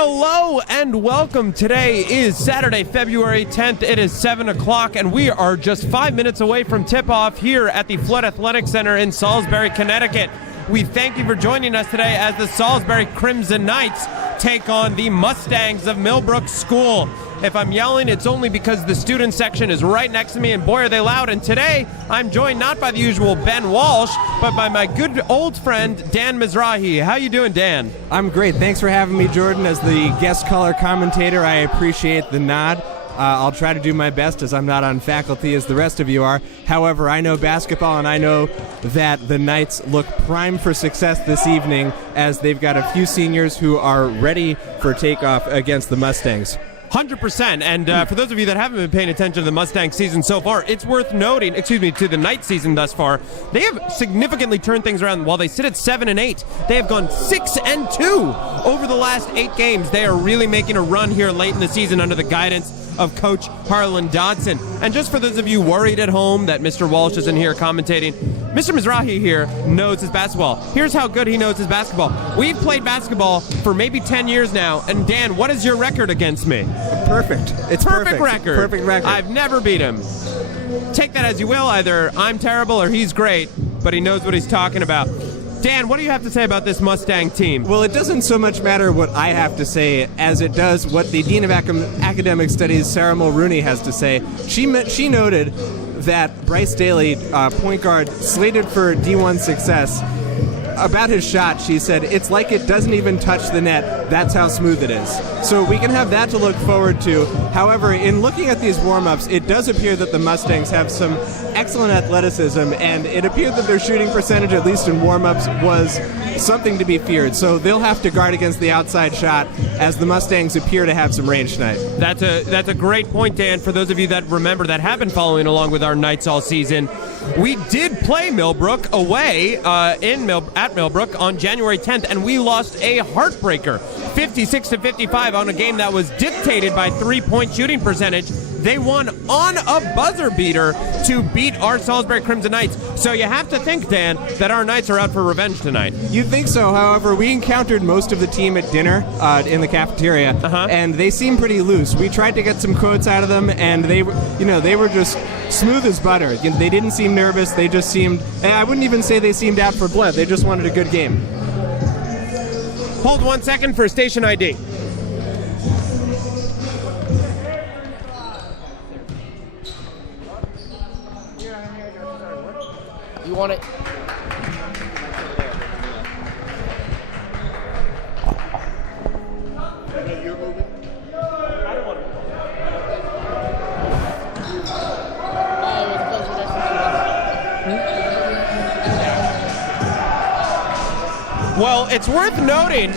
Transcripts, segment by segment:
Hello and welcome. Today is Saturday, February 10th. It is 7 o'clock and we are just 5 minutes away from tip-off here at the Flood Athletic Center in Salisbury, Connecticut. We thank you for joining us today as the Salisbury Crimson Knights take on the Mustangs of Millbrook School. If I'm yelling, it's only because the student section is right next to me, and boy, are they loud. And today, I'm joined not by the usual Ben Walsh, but by my good old friend, Dan Mizrahi. How you doing, Dan? I'm great. Thanks for having me, Jordan, as the guest color commentator. I appreciate the nod. I'll try to do my best, as I'm not on faculty as the rest of you are. However, I know basketball, and I know that the Knights look primed for success this evening, as they've got a few seniors who are ready for takeoff against the Mustangs. 100%. And for those of you that haven't been paying attention to the Mustang season so far, it's worth noting, to the Knights season thus far, they have significantly turned things around. While they sit at 7-8, they have gone 6-2 over the last 8 games. They are really making a run here late in the season under the guidance of Coach Harlan Dodson. And just for those of you worried at home that Mr. Walsh isn't here commentating, Mr. Mizrahi here knows his basketball. Here's how good he knows his basketball. We've played basketball for maybe 10 years now, and Dan, what is your record against me? Perfect. It's perfect record. Perfect record. I've never beat him. Take that as you will. Either I'm terrible or he's great, but he knows what he's talking about. Dan, what do you have to say about this Mustang team? Well, it doesn't so much matter what I have to say as it does what the Dean of Academic Studies, Sarum has to say. She noted that Bryce Daly, point guard, slated for D1 success, about his shot, she said, it's like it doesn't even touch the net. That's how smooth it is. So we can have that to look forward to. However, in looking at these warm-ups, it does appear that the Mustangs have some excellent athleticism, and it appeared that their shooting percentage, at least in warm-ups, was something to be feared. So they'll have to guard against the outside shot, as the Mustangs appear to have some range tonight. That's a great point, Dan. For those of you that remember, that have been following along with our Knights all season, we did play Millbrook away at Millbrook on January 10th, and we lost a heartbreaker, 56-55, on a game that was dictated by three-point shooting percentage. They won on a buzzer beater to beat our Salisbury Crimson Knights. So you have to think, Dan, that our Knights are out for revenge tonight. You'd think so. However, we encountered most of the team at dinner in the cafeteria, and they seemed pretty loose. We tried to get some quotes out of them, and they were just smooth as butter. They didn't seem nervous. They just seemed, I wouldn't even say they seemed out for blood. They just wanted a good game. Hold 1 second for station ID. You want it? Well, it's worth noting,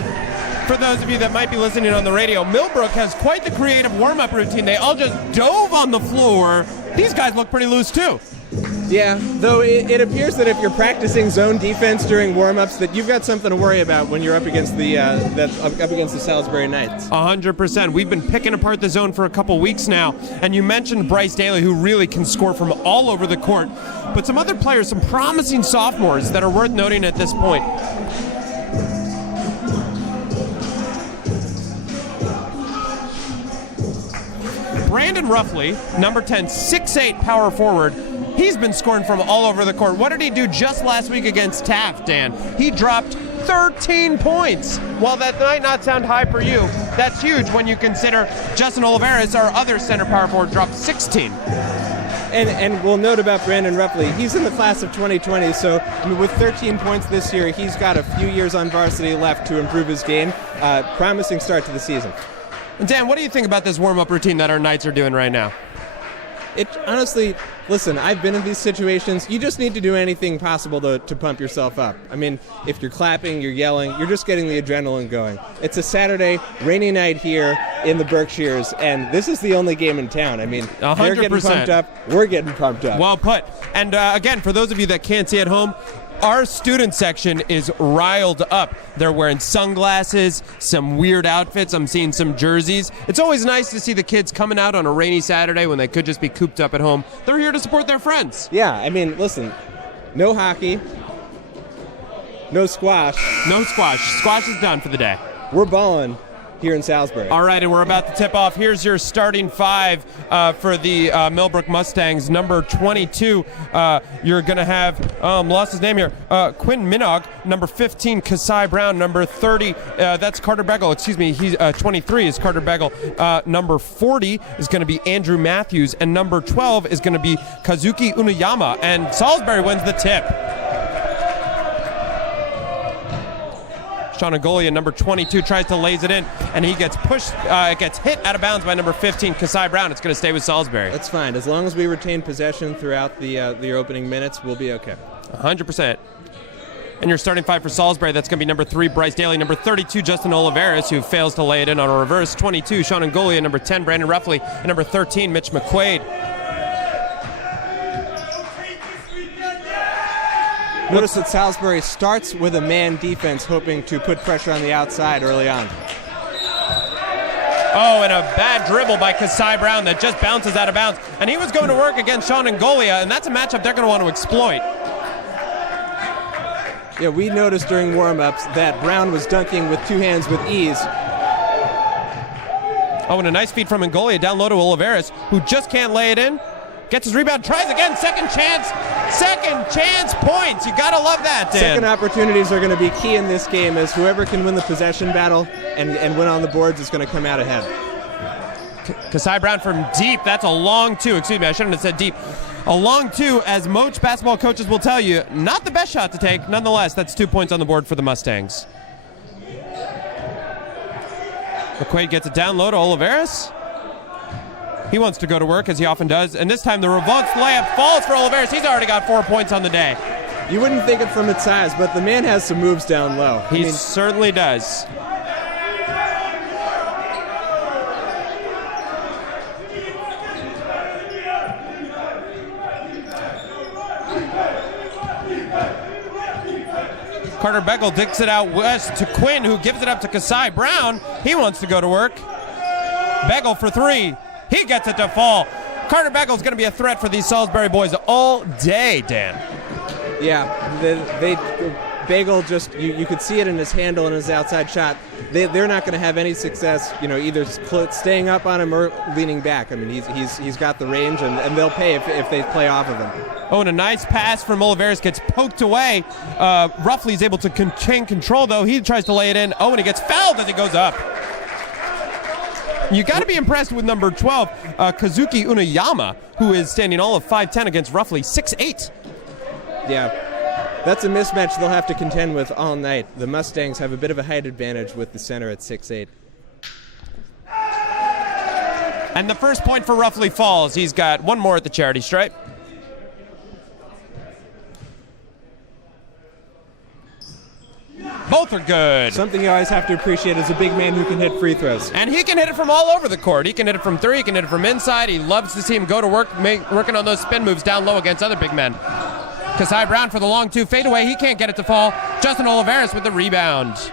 for those of you that might be listening on the radio, Millbrook has quite the creative warm-up routine. They all just dove on the floor. These guys look pretty loose, too. Yeah, though it appears that if you're practicing zone defense during warm-ups, that you've got something to worry about when you're up against the Salisbury Knights. 100%. We've been picking apart the zone for a couple weeks now, and you mentioned Bryce Daly, who really can score from all over the court. But some other players, some promising sophomores that are worth noting at this point. Brandon Ruffley, number 10, 6'8", power forward. He's been scoring from all over the court. What did he do just last week against Taft, Dan? He dropped 13 points. While that might not sound high for you, that's huge when you consider Justin Oliveras, our other center power forward, dropped 16. And we'll note about Brandon Ruffley, he's in the class of 2020, so with 13 points this year, he's got a few years on varsity left to improve his game. Promising start to the season. Dan, what do you think about this warm-up routine that our Knights are doing right now? It honestly, listen, I've been in these situations. You just need to do anything possible to pump yourself up. I mean, if you're clapping, you're yelling, you're just getting the adrenaline going. It's a Saturday, rainy night here in the Berkshires, and this is the only game in town. I mean, 100%. They're getting pumped up, we're getting pumped up. Well put. And again, for those of you that can't see at home, our student section is riled up. They're wearing sunglasses, some weird outfits. I'm seeing some jerseys. It's always nice to see the kids coming out on a rainy Saturday when they could just be cooped up at home. They're here to support their friends. Yeah, I mean, listen, no hockey, no squash. No squash. Squash is done for the day. We're balling. here in Salisbury. All right, and we're about to tip off. Here's your starting five for the Millbrook Mustangs. Number 22, you're going to have, lost his name here, Quinn Minogue. Number 15, Kasai Brown. Number 30, that's Carter Begel. Excuse me, he's 23 is Carter Begel. Number 40 is going to be Andrew Matthews. And number 12 is going to be Kazuki Unuyama. And Salisbury wins the tip. Sean Angolia, number 22, tries to lays it in, and he gets pushed, gets hit out of bounds by number 15, Kasai Brown. It's going to stay with Salisbury. That's fine. As long as we retain possession throughout the opening minutes, we'll be okay. 100%. And your starting five for Salisbury, that's going to be number 3, Bryce Daly, number 32, Justin Oliveris, who fails to lay it in on a reverse, 22, Sean Angolia, number 10, Brandon Ruffley, and number 13, Mitch McQuaid. Notice that Salisbury starts with a man defense, hoping to put pressure on the outside early on. Oh, and a bad dribble by Kasai Brown that just bounces out of bounds. And he was going to work against Sean Angolia, and that's a matchup they're going to want to exploit. Yeah, we noticed during warm-ups that Brown was dunking with two hands with ease. Oh, and a nice feed from Angolia down low to Oliveris, who just can't lay it in. Gets his rebound, tries again, second chance points. You gotta love that, Dan. Second opportunities are going to be key in this game, as whoever can win the possession battle and win on the boards is going to come out ahead. Kasai Brown from deep, that's a long two. Excuse me, I shouldn't have said deep. A long two, as most basketball coaches will tell you, not the best shot to take. Nonetheless, that's 2 points on the board for the Mustangs. McQuaid gets it down low to Oliveris. He wants to go to work, as he often does, and this time the reverse layup falls for Oliveris. He's already got 4 points on the day. You wouldn't think it from its size, but the man has some moves down low. He certainly does. Carter Begel dicks it out west to Quinn, who gives it up to Kasai Brown. He wants to go to work. Begel for 3. He gets it to fall. Carter Begel's going to be a threat for these Salisbury boys all day, Dan. Yeah, Begel just, you could see it in his handle and his outside shot. They're not going to have any success, either staying up on him or leaning back. I mean, he's got the range, and they'll pay if they play off of him. Oh, and a nice pass from Oliveris gets poked away. Ruffley's able to contain control, though. He tries to lay it in. Oh, and he gets fouled as he goes up. You got to be impressed with number 12, Kazuki Unuyama, who is standing all of 5'10" against roughly 6'8". Yeah, that's a mismatch they'll have to contend with all night. The Mustangs have a bit of a height advantage with the center at 6'8". And the first point for Ruffley falls. He's got one more at the charity stripe. Both are good. Something you always have to appreciate is a big man who can hit free throws. And he can hit it from all over the court. He can hit it from 3, he can hit it from inside. He loves to see him go to work, working on those spin moves down low against other big men. Kasai Brown for the long 2 fadeaway. He can't get it to fall. Justin Oliveris with the rebound.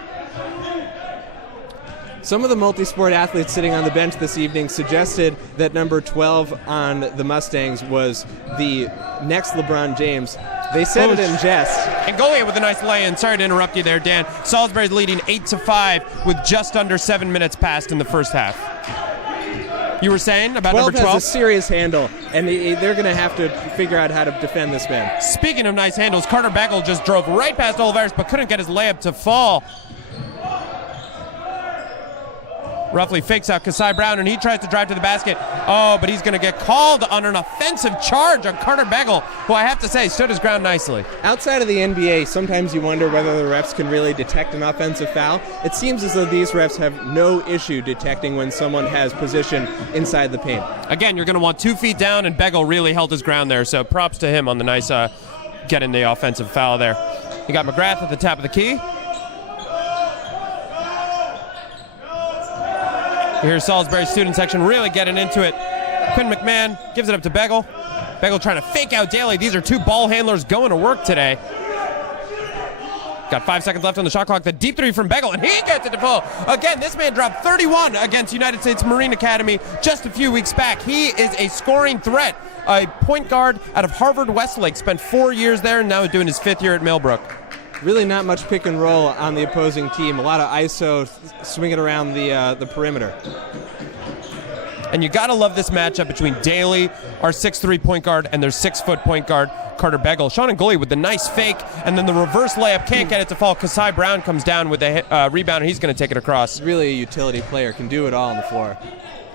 Some of the multi-sport athletes sitting on the bench this evening suggested that number 12 on the Mustangs was the next LeBron James. They said it in jest. Angolia with a nice lay-in. Sorry to interrupt you there, Dan. Salisbury's leading 8-5 with just under 7 minutes passed in the first half. You were saying about number 12? Has a serious handle, and they're going to have to figure out how to defend this man. Speaking of nice handles, Carter Begel just drove right past Oliveris but couldn't get his layup to fall. Roughly fakes out Kasai Brown, and he tries to drive to the basket. Oh, but he's going to get called on an offensive charge on Carter Begel, who I have to say stood his ground nicely. Outside of the NBA, sometimes you wonder whether the refs can really detect an offensive foul. It seems as though these refs have no issue detecting when someone has position inside the paint. Again, you're going to want 2 feet down, and Begel really held his ground there, so props to him on the nice getting the offensive foul there. You got McGrath at the top of the key. Here's Salisbury student section really getting into it. Quinn McMahon gives it up to Begel. Begel trying to fake out Daly. These are 2 ball handlers going to work today. Got 5 seconds left on the shot clock. The deep 3 from Begel, and he gets it to fall. Again, this man dropped 31 against United States Marine Academy just a few weeks back. He is a scoring threat. A point guard out of Harvard Westlake. Spent 4 years there, and now doing his 5th year at Millbrook. Really not much pick and roll on the opposing team. A lot of ISO swinging around the perimeter. And you got to love this matchup between Daly, our 6'3" point guard, and their 6-foot point guard, Carter Begel. Sean Ngoli with the nice fake, and then the reverse layup. Can't get it to fall. Kasai Brown comes down with the rebound, and he's going to take it across. Really a utility player. Can do it all on the floor.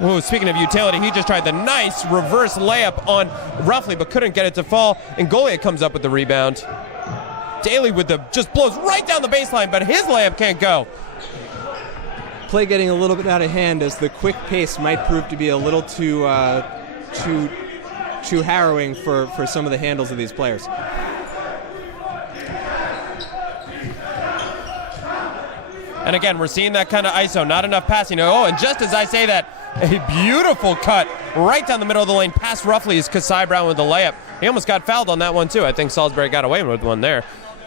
Oh, speaking of utility, he just tried the nice reverse layup on Roughly, but couldn't get it to fall. Ngoli comes up with the rebound. Daly with just blows right down the baseline, but his layup can't go. Play getting a little bit out of hand as the quick pace might prove to be a little too harrowing for some of the handles of these players. And again, we're seeing that kind of ISO, not enough passing. Oh, and just as I say that, a beautiful cut right down the middle of the lane, past Roughly is Kasai Brown with the layup. He almost got fouled on that one too. I think Salisbury got away with one there.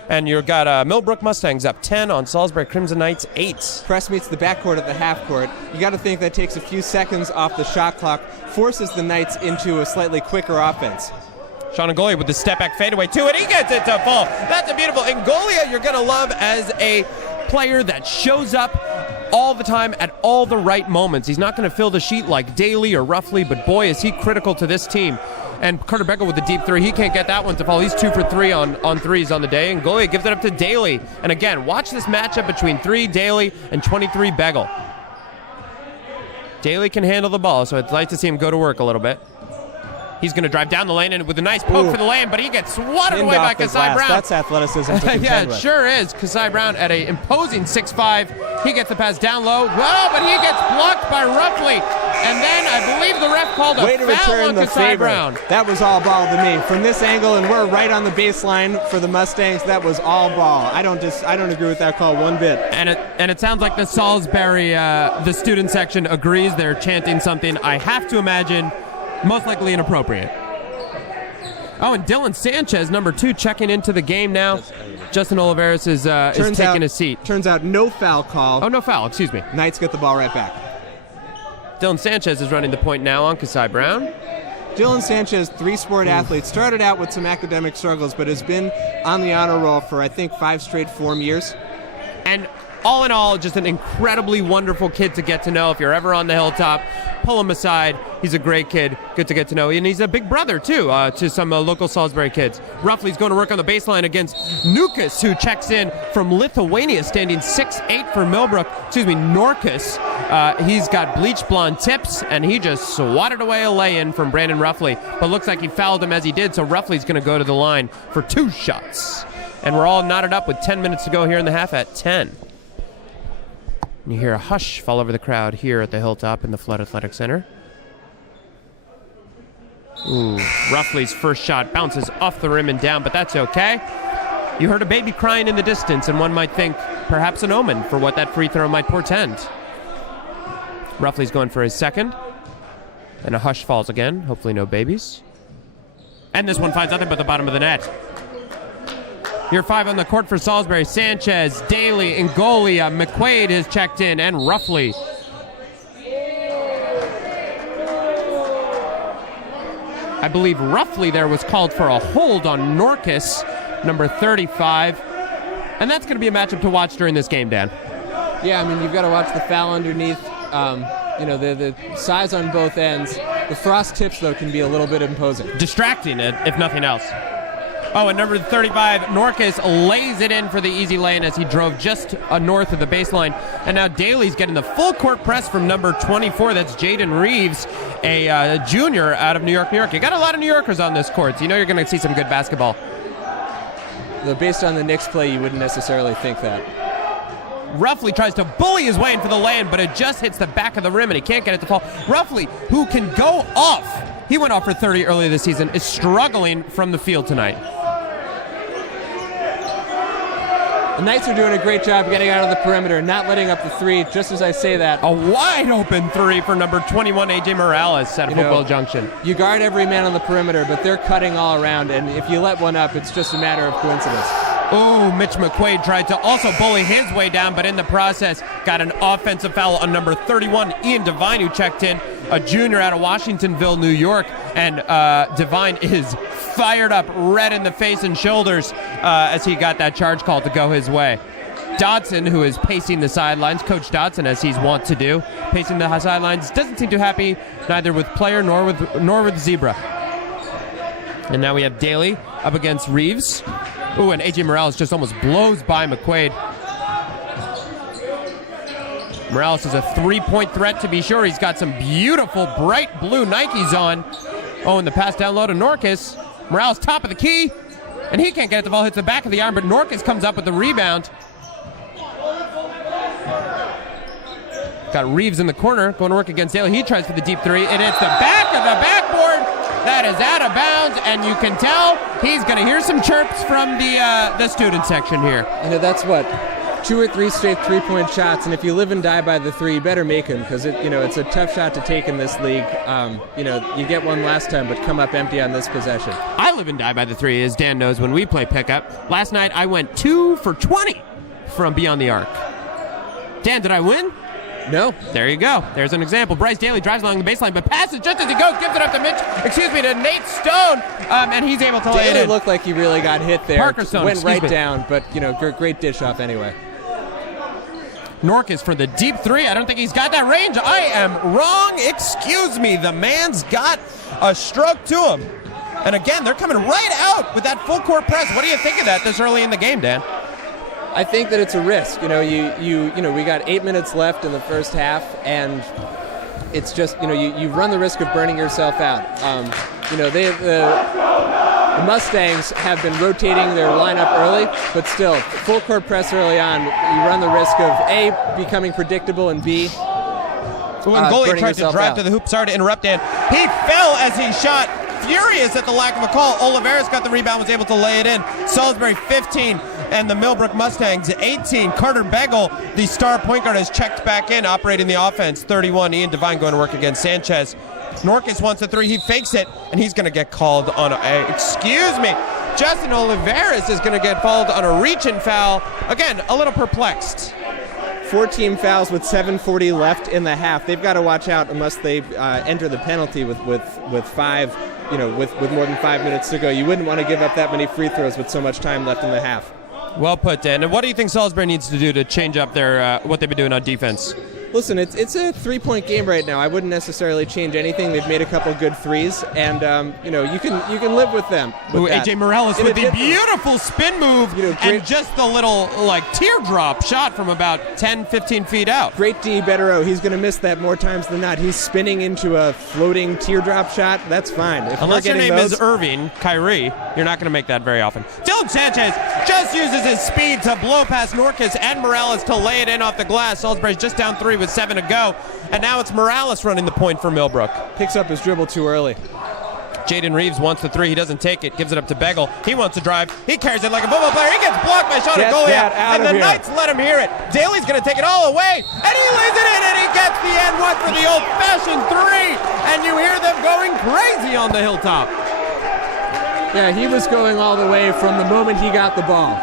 And you've got Millbrook Mustangs up 10 on Salisbury Crimson Knights 8. Press meets the backcourt at the half court. You got to think that takes a few seconds off the shot clock, forces the Knights into a slightly quicker offense. Sean Ngoli with the step back fadeaway to it. He gets it to fall. That's a beautiful. Ngolia you're going to love as a player that shows up all the time at all the right moments. He's not going to fill the sheet like Daly or Roughly, but boy, is he critical to this team. And Carter Begel with the deep three. He can't get that one to fall. He's 2 for 3 on threes on the day. And Ngolia gives it up to Daly. And again, watch this matchup between 3 Daly and 23 Begel. Daly can handle the ball, so I'd like to see him go to work a little bit. He's going to drive down the lane and with a nice poke for the lane, but he gets swatted away by Kasai Brown. That's athleticism to contend yeah, it with. sure is. Kasai Brown at an imposing 6'5". He gets the pass down low. Whoa, but he gets blocked by Roughly. And then I believe the ref called a foul on Kasai Brown. That was all ball to me. From this angle, and we're right on the baseline for the Mustangs, that was all ball. I don't agree with that call one bit. And it sounds like the Salisbury, the student section agrees. They're chanting something. I have to imagine most likely inappropriate. Oh, and Dylan Sanchez, number 2, checking into the game now. Justin Oliveras is taking a seat. Turns out no foul call. Oh, no foul, excuse me. Knights get the ball right back. Dylan Sanchez is running the point now on Kasai Brown. Dylan Sanchez, 3-sport athlete, started out with some academic struggles, but has been on the honor roll for, I think, 5 straight form years. And all in all, just an incredibly wonderful kid to get to know. If you're ever on the hilltop, pull him aside. He's a great kid. Good to get to know. And he's a big brother, too, to some local Salisbury kids. Roughly's going to work on the baseline against Nukas, who checks in from Lithuania, standing 6'8" for Millbrook. Norkus. He's got bleach blonde tips, and he just swatted away a lay-in from Brandon Roughly. But looks like he fouled him as he did, so Roughly's going to go to the line for 2 shots. And we're all knotted up with 10 minutes to go here in the half at 10. And you hear a hush fall over the crowd here at the Hilltop in the Flood Athletic Center. Ooh, Roughly's first shot bounces off the rim and down, but that's okay. You heard a baby crying in the distance, and one might think perhaps an omen for what that free throw might portend. Roughly's going for his second, and a hush falls again. Hopefully no babies. And this one finds nothing but the bottom of the net. Your 5 on the court for Salisbury. Sanchez, Daly, Ngolia, McQuaid has checked in, and Roughly. I believe Roughly there was called for a hold on Norkus, number 35. And that's going to be a matchup to watch during this game, Dan. Yeah, I mean, you've got to watch the foul underneath. The size on both ends. The frost tips, though, can be a little bit imposing. Distracting, if nothing else. Oh, and number 35, Norkus lays it in for the easy lane as he drove just north of the baseline. And now Daly's getting the full court press from number 24. That's Jaden Reeves, a junior out of New York, New York. You got a lot of New Yorkers on this court, so you know you're going to see some good basketball. Though based on the Knicks play, you wouldn't necessarily think that. Roughly tries to bully his way in for the lane, but it just hits the back of the rim and he can't get it to fall. Roughly, who can go off, he went off for 30 earlier this season, is struggling from the field tonight. The Knights are doing a great job getting out of the perimeter, not letting up the 3, just as I say that. A wide open 3 for number 21, A.J. Morales at Hopewell Junction. You guard every man on the perimeter, but they're cutting all around, and if you let one up, it's just a matter of coincidence. Oh, Mitch McQuaid tried to also bully his way down, but in the process got an offensive foul on number 31, Ian Devine, who checked in. a junior out of Washingtonville, New York, and Devine is fired up, red in the face and shoulders as he got that charge call to go his way. Dodson, who is pacing the sidelines, Coach Dodson, as he's wont to do, pacing the sidelines, doesn't seem too happy, neither with player nor with Zebra. And now we have Daly up against Reeves. Ooh, and A.J. Morales just almost blows by McQuaid. Morales is a three-point threat, to be sure. He's got some beautiful bright blue Nikes on. Oh, and the pass down low to Norcus. Morales top of the key, and he can't get it. The ball hits the back of the arm, but Norcus comes up with the rebound. Got Reeves in the corner, going to work against Daly. He tries for the deep three. It hits the back of the backboard. That is out of bounds, and you can tell he's going to hear some chirps from the student section here. You know, that's what, 2 or 3 straight three-point shots, and if you live and die by the three, you better make them, because it's a tough shot to take in this league. You get one last time, but come up empty on this possession. I live and die by the three, as Dan knows when we play pickup. Last night I went 2 for 20 from beyond the arc. Dan, did I win? No. There you go. There's an example. Bryce Daly drives along the baseline, but passes just as he goes, gives it up to Nate Stone, and he's able to lay it in. Daly looked like he really got hit there. Parker Stone, went right down, but great dish off anyway. Norcus for the deep three. I don't think he's got that range. I am wrong. Excuse me. The man's got a stroke to him. And again, they're coming right out with that full court press. What do you think of that this early in the game, Dan? I think that it's a risk. We got 8 minutes left in the first half, and it's just, you run the risk of burning yourself out. The Mustangs have been rotating their lineup early, but still, full court press early on, you run the risk of A, becoming predictable, and B, Goliath tried to drive to the hoop. Sorry to interrupt, Dan. He fell as he shot. Furious at the lack of a call. Oliveras got the rebound, was able to lay it in. Salisbury 15 and the Millbrook Mustangs 18. Carter Begel, the star point guard, has checked back in, operating the offense. 31. Ian Devine going to work against Sanchez. Norcus wants a three. He fakes it, and he's going to get called on excuse me. Justin Oliveras is going to get fouled on a reach-in foul. Again, a little perplexed. 4 team fouls with 7:40 left in the half. They've got to watch out unless they enter the penalty with more than 5 minutes to go. You wouldn't want to give up that many free throws with so much time left in the half. Well put, Dan. And what do you think Salisbury needs to do to change up their what they've been doing on defense? Listen, it's a 3-point game right now. I wouldn't necessarily change anything. They've made a couple good threes, and you can live with them. A.J. Morales with the beautiful spin move and just the little teardrop shot from about 10-15 feet out. Great D, Betterow. He's going to miss that more times than not. He's spinning into a floating teardrop shot. That's fine. Unless your name is Irving, Kyrie, you're not going to make that very often. Dylan Sanchez just uses his speed to blow past Norcus and Morales to lay it in off the glass. Salisbury's just down 3 with 7 to go, and now it's Morales running the point for Millbrook. Picks up his dribble too early. Jaden Reeves wants the 3. He doesn't take it. Gives it up to Begel. He wants to drive. He carries it like a football player. He gets blocked by Sean Goliath, and the Knights let him hear it. Daly's going to take it all away, and he lays it in, and he gets the N1 for the old-fashioned 3, and you hear them going crazy on the hilltop. Yeah, he was going all the way from the moment he got the ball.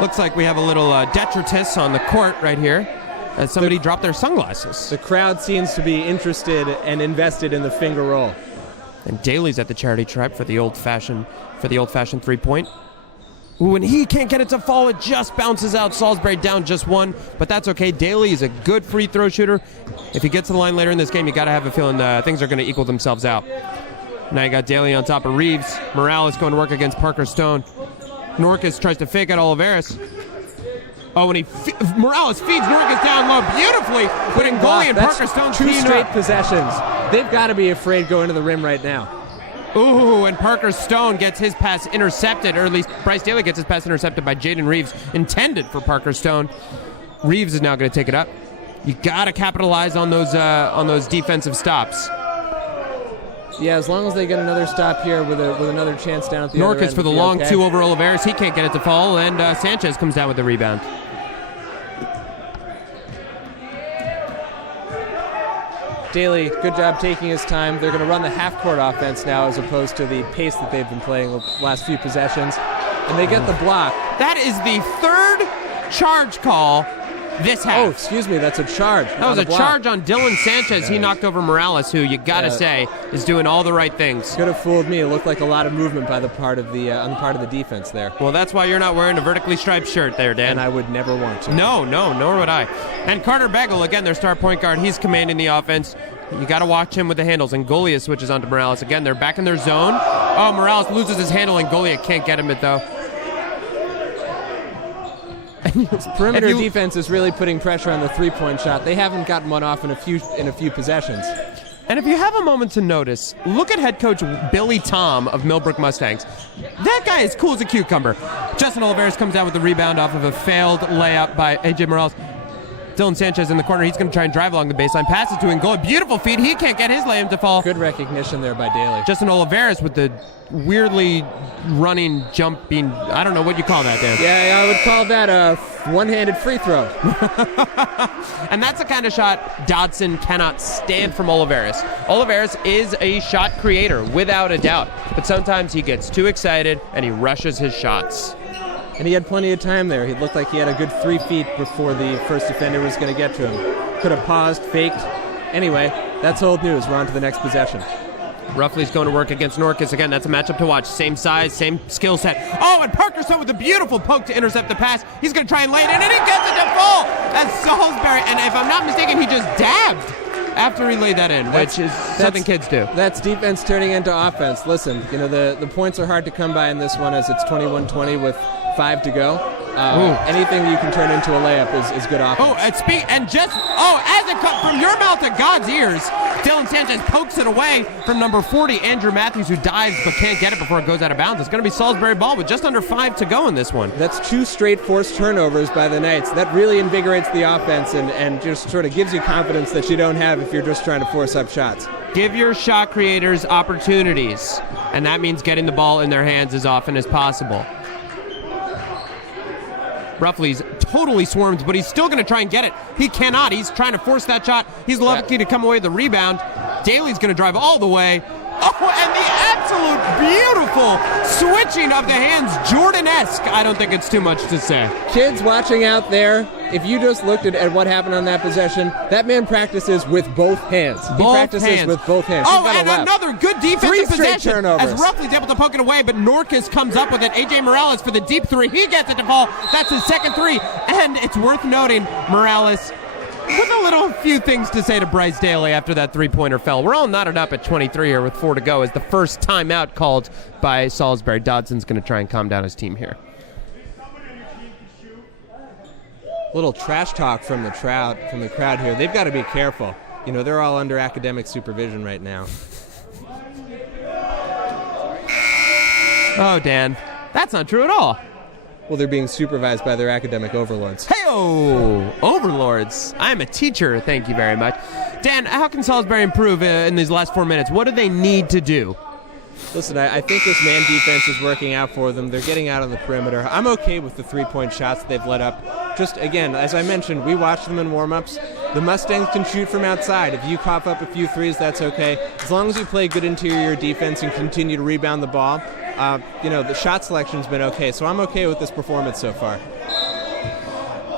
Looks like we have a little detritus on the court right here as somebody dropped their sunglasses. The crowd seems to be interested and invested in the finger roll. And Daly's at the charity stripe for the old-fashioned 3-point. Ooh, and he can't get it to fall. It just bounces out. Salisbury down just 1, but that's okay. Daly is a good free throw shooter. If he gets to the line later in this game, you got to have a feeling things are going to equal themselves out. Now you got Daly on top of Reeves. Morales going to work against Parker Stone. Norcus tries to fake out Oliveras. Oh, and Morales feeds Norcus down low beautifully, putting Goalie and Parker Stone 2 straight possessions. They've got to be afraid going to the rim right now. Ooh, and Parker Stone gets his pass intercepted, or at least Bryce Daly gets his pass intercepted by Jaden Reeves, intended for Parker Stone. Reeves is now going to take it up. You got to capitalize on those defensive stops. Yeah, as long as they get another stop here with another chance down at the other end. Norcus for the long 2 over Oliveras. He can't get it to fall, and Sanchez comes down with the rebound. Daly, good job taking his time. They're going to run the half-court offense now as opposed to the pace that they've been playing the last few possessions. And they get the block. That is the third charge call this half. Oh, excuse me, that's a charge. That was a charge on Dylan Sanchez. He knocked over Morales, who you gotta say is doing all the right things. Could have fooled me. It looked like a lot of movement by the part of the on the part of the defense there. Well, that's why you're not wearing a vertically striped shirt there, Dan. And I would never want to. No, nor would I. And Carter Bagel, again, their star point guard, he's commanding the offense. You got to watch him with the handles. And Golia switches onto Morales. Again, they're back in their zone. Oh, Morales loses his handle, and Golia can't get him it, though. Perimeter defense is really putting pressure on the three-point shot. They haven't gotten one off in a few possessions. And if you have a moment to notice, look at head coach Billy Tom of Millbrook Mustangs. That guy is cool as a cucumber. Justin Oliveras comes down with the rebound off of a failed layup by A.J. Morales. Dylan Sanchez in the corner. He's going to try and drive along the baseline. Passes to Ngola. Beautiful feed. He can't get his layup to fall. Good recognition there by Daly. Justin Oliveras with the weirdly running, jumping, I don't know what you call that, Dan. Yeah, I would call that a one-handed free throw. And that's the kind of shot Dodson cannot stand from Oliveras. Oliveras is a shot creator, without a doubt. But sometimes he gets too excited and he rushes his shots. And he had plenty of time there. He looked like he had a good 3 feet before the first defender was going to get to him. Could have paused, faked. Anyway, that's old news. We're on to the next possession. Ruffley's going to work against Norcus. Again, that's a matchup to watch. Same size, same skill set. Oh, and Parker Stone with a beautiful poke to intercept the pass. He's going to try and lay it in, and he gets it to fall. That's Salisbury. And if I'm not mistaken, he just dabbed after he laid that in, which is something kids do. That's defense turning into offense. Listen, you know, the points are hard to come by in this one as it's 21-20 with 5 to go. Anything that you can turn into a layup is good offense. Oh, as it comes from your mouth to God's ears, Dylan Sanchez pokes it away from number 40, Andrew Matthews, who dives but can't get it before it goes out of bounds. It's going to be Salisbury ball with just under 5 to go in this one. That's 2 straight forced turnovers by the Knights. That really invigorates the offense and just sort of gives you confidence that you don't have if you're just trying to force up shots. Give your shot creators opportunities, and that means getting the ball in their hands as often as possible. Ruffley's totally swarmed, but he's still going to try and get it. He cannot. He's trying to force that shot. He's lucky to come away with the rebound. Daly's going to drive all the way. Oh, and the absolute beautiful switching of the hands, Jordan-esque. I don't think it's too much to say. Kids watching out there, if you just looked at what happened on that possession, that man practices with both hands. He practices with both hands. Oh, and another good defensive possession turnovers. as Ruffley's able to poke it away, but Norcus comes up with it. A.J. Morales for the deep 3. He gets it to fall. That's his second 3. And it's worth noting, Morales with a few things to say to Bryce Daly after that 3-pointer fell. We're all knotted up at 23 here with 4 to go as the first timeout called by Salisbury. Dodson's going to try and calm down his team here. Little trash talk from the crowd here. They've got to be careful. You know, they're all under academic supervision right now. Oh, Dan, that's not true at all. Well, they're being supervised by their academic overlords. Hey-oh! Overlords. I'm a teacher, thank you very much. Dan, how can Salisbury improve in these last 4 minutes? What do they need to do? Listen, I think this man defense is working out for them. They're getting out on the perimeter. I'm okay with the 3-point shots they've let up. Just, again, as I mentioned, we watched them in warm-ups. The Mustangs can shoot from outside. If you cough up a few threes, that's okay. As long as you play good interior defense and continue to rebound the ball, the shot selection's been okay. So I'm okay with this performance so far.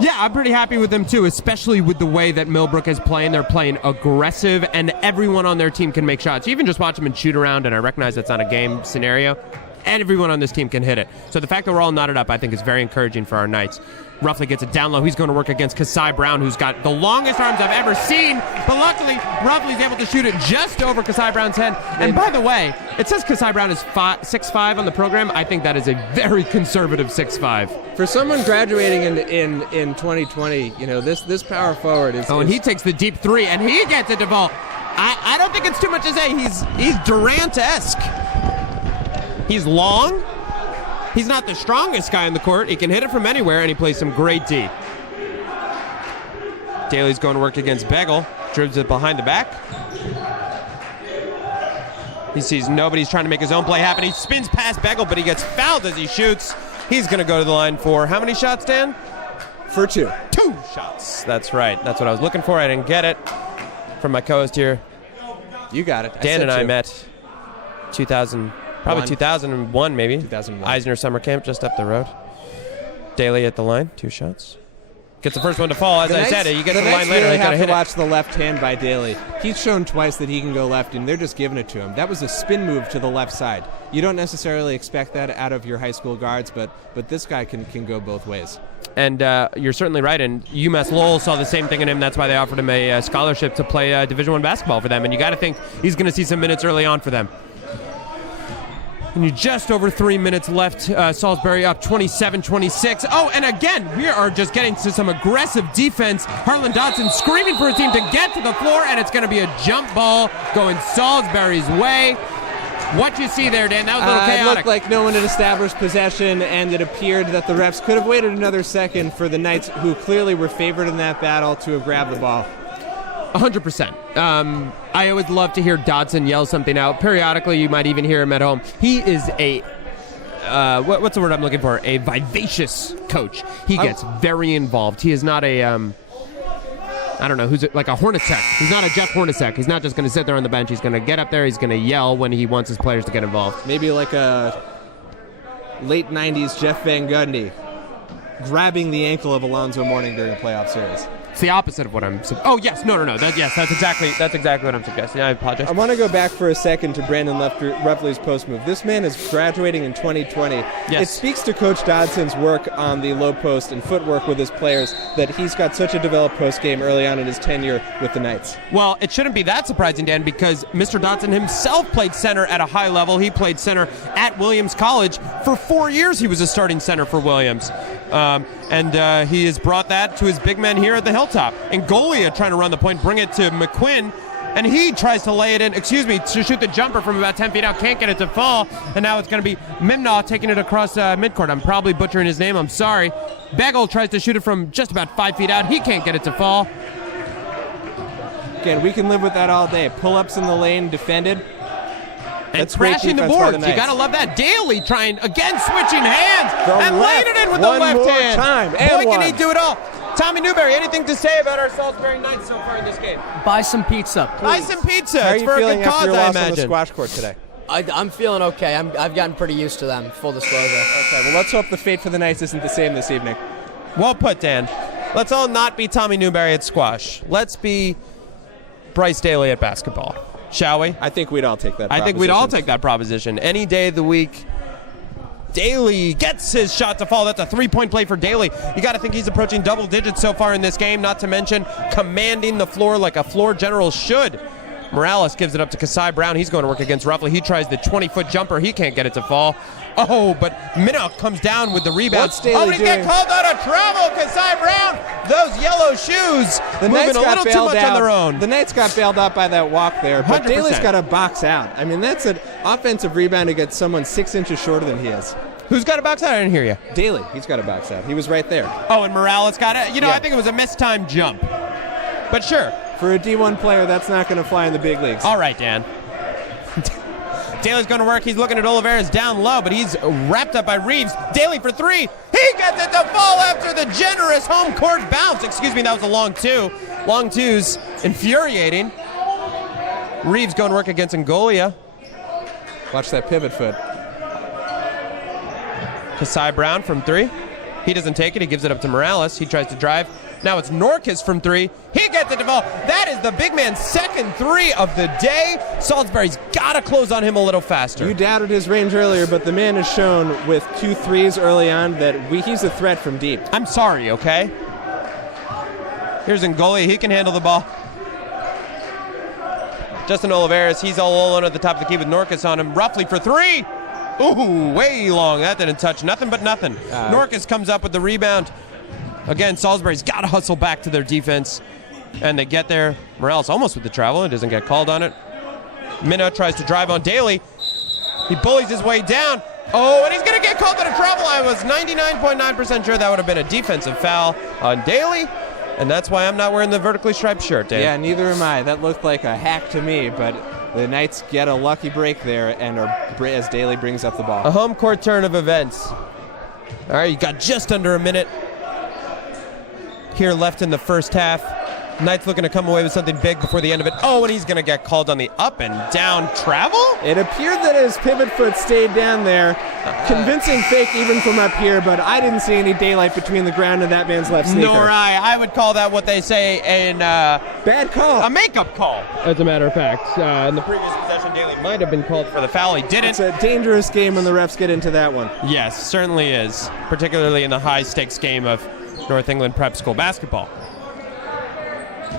Yeah, I'm pretty happy with them too, especially with the way that Millbrook is playing. They're playing aggressive, and everyone on their team can make shots. You even just watch them and shoot around, and I recognize that's not a game scenario, and everyone on this team can hit it. So the fact that we're all knotted up, I think, is very encouraging for our Knights. Ruffley gets it down low. He's going to work against Kasai Brown, who's got the longest arms I've ever seen. But luckily, Ruffley's able to shoot it just over Kasai Brown's head. And by the way, it says Kasai Brown is 6'5" on the program. I think that is a very conservative 6'5". For someone graduating in 2020, you know, this power forward is... Oh, and he takes the deep 3, and he gets it to fall. I don't think it's too much to say. He's Durant-esque. He's long. He's not the strongest guy on the court. He can hit it from anywhere, and he plays some great D. Daly's going to work against Begel. Dribbles it behind the back. He sees nobody's trying to make his own play happen. He spins past Begel, but he gets fouled as he shoots. He's going to go to the line for how many shots, Dan? For 2. 2 shots. That's right. That's what I was looking for. I didn't get it from my co-host here. You got it. Dan and I met 2000. Probably 2001, maybe. 2001. Eisner Summer Camp just up the road. Daly at the line, 2 shots. Gets the first one to fall. As I said, you get to the line later. Really They gotta have to hit watch the left hand by Daly. He's shown twice that he can go left, and they're just giving it to him. That was a spin move to the left side. You don't necessarily expect that out of your high school guards, but this guy can go both ways. And you're certainly right. And UMass Lowell saw the same thing in him. That's why they offered him a scholarship to play Division I basketball for them. And you got to think he's going to see some minutes early on for them. And you just over 3 minutes left. Salisbury up 27-26. Oh, and again, we are just getting to some aggressive defense. Harlan Dodson screaming for his team to get to the floor, and it's going to be a jump ball going Salisbury's way. What you see there, Dan? That was a little chaotic. It looked like no one had established possession, and it appeared that the refs could have waited another second for the Knights, who clearly were favored in that battle, to have grabbed the ball. 100%. I always love to hear Dodson yell something out. Periodically, you might even hear him at home. He is a, what's the word I'm looking for? A vivacious coach. He gets very involved. He is not a, I don't know, who's like a Hornacek. He's not a Jeff Hornacek. He's not just going to sit there on the bench. He's going to get up there. He's going to yell when he wants his players to get involved. Maybe like a late 90s Jeff Van Gundy grabbing the ankle of Alonzo Mourning during a playoff series. It's the opposite of what I'm. Yes, no. That's exactly what I'm suggesting. I apologize. I want to go back for a second to Brandon Ruffley's post move. This man is graduating in 2020. Yes. It speaks to Coach Dodson's work on the low post and footwork with his players that he's got such a developed post game early on in his tenure with the Knights. Well, it shouldn't be that surprising, Dan, because Mr. Dodson himself played center at a high level. He played center at Williams College. For 4 years, he was a starting center for Williams. And he has brought that to his big men here at the Hilltop. And Golia trying to run the point, bring it to McQuinn, and he tries to lay it in, to shoot the jumper from about 10 feet out, can't get it to fall, and now it's going to be Mimnaugh taking it across midcourt. I'm probably butchering his name, I'm sorry. Begel tries to shoot it from just about 5 feet out. He can't get it to fall. Again, we can live with that all day. Pull-ups in the lane, defended. And crashing the boards. You got to love that. Daly trying, again, switching hands. And laid it in with the left hand. Boy, can he do it all. Tommy Newberry, anything to say about our Salisbury Knights so far in this game? Buy some pizza, please. Buy some pizza. How are it's you for a feeling good after cause, your I loss on the imagine. squash court today? I'm feeling okay. I've gotten pretty used to them, full disclosure. Okay, well, let's hope the fate for the Knights isn't the same this evening. Well put, Dan. Let's all not be Tommy Newberry at squash. Let's be Bryce Daly at basketball. Shall we? I think we'd all take that I think we'd all take that proposition. Any day of the week. Daly gets his shot to fall. That's a three-point play for Daly. You got to think he's approaching double digits so far in this game, not to mention commanding the floor like a floor general should. Morales gives it up to Kasai Brown. He's going to work against Ruffley. He tries the 20-foot jumper. He can't get it to fall. Oh, but Minnow comes down with the rebound. What's Daly doing? Get called out of travel. Kasai Brown, those yellow shoes, moving a little too much on their own. The Knights got bailed out by that walk there, but 100%. Daly's got to box out. I mean, that's an offensive rebound against someone 6 inches shorter than he is. Who's got a box out? I didn't hear you. Daly, he's got a box out. He was right there. Oh, and Morales got it. You know, Yeah. I think it was a mistimed jump. But sure. For a D1 player, that's not going to fly in the big leagues. All right, Dan. Daly's going to work. He's looking at Oliveras down low, but he's wrapped up by Reeves. Daly for three. He gets it to fall after the generous home court bounce. Excuse me, that was a long two. Long twos, infuriating. Reeves going to work against Angolia. Watch that pivot foot. Kasai Brown from three. He doesn't take it. He gives it up to Morales. He tries to drive. Now it's Norcus from three. He gets it to fall. That is the big man's second three of the day. Salisbury's got to close on him a little faster. You doubted his range earlier, but the man has shown with 2 threes early on that he's a threat from deep. I'm sorry, okay? Here's Angolia. He can handle the ball. Justin Oliveras, he's all alone at the top of the key with Norcus on him. Roughly for three. Ooh, way long. That didn't touch nothing but nothing. Norcus comes up with the rebound. Again, Salisbury's got to hustle back to their defense. And they get there. Morales almost with the travel. It doesn't get called on it. Minna tries to drive on Daly. He bullies his way down. Oh, and he's going to get called on a travel. I was 99.9% sure that would have been a defensive foul on Daly. And that's why I'm not wearing the vertically striped shirt, Dan. Yeah, neither am I. That looked like a hack to me, but the Knights get a lucky break there, and as Daly brings up the ball. A home court turn of events. All right, you got just under a minute here left in the first half. Knight's looking to come away with something big before the end of it. Oh, and he's going to get called on the up and down travel? It appeared that his pivot foot stayed down there. Convincing fake even from up here, but I didn't see any daylight between the ground and that man's left sneaker. Nor I. I would call that what they say in bad call. a makeup call, as a matter of fact. In the previous possession, Daly might have been called for the foul. He didn't. It's a dangerous game when the refs get into that one. Yes, certainly is, particularly in the high-stakes game of North England Prep School basketball.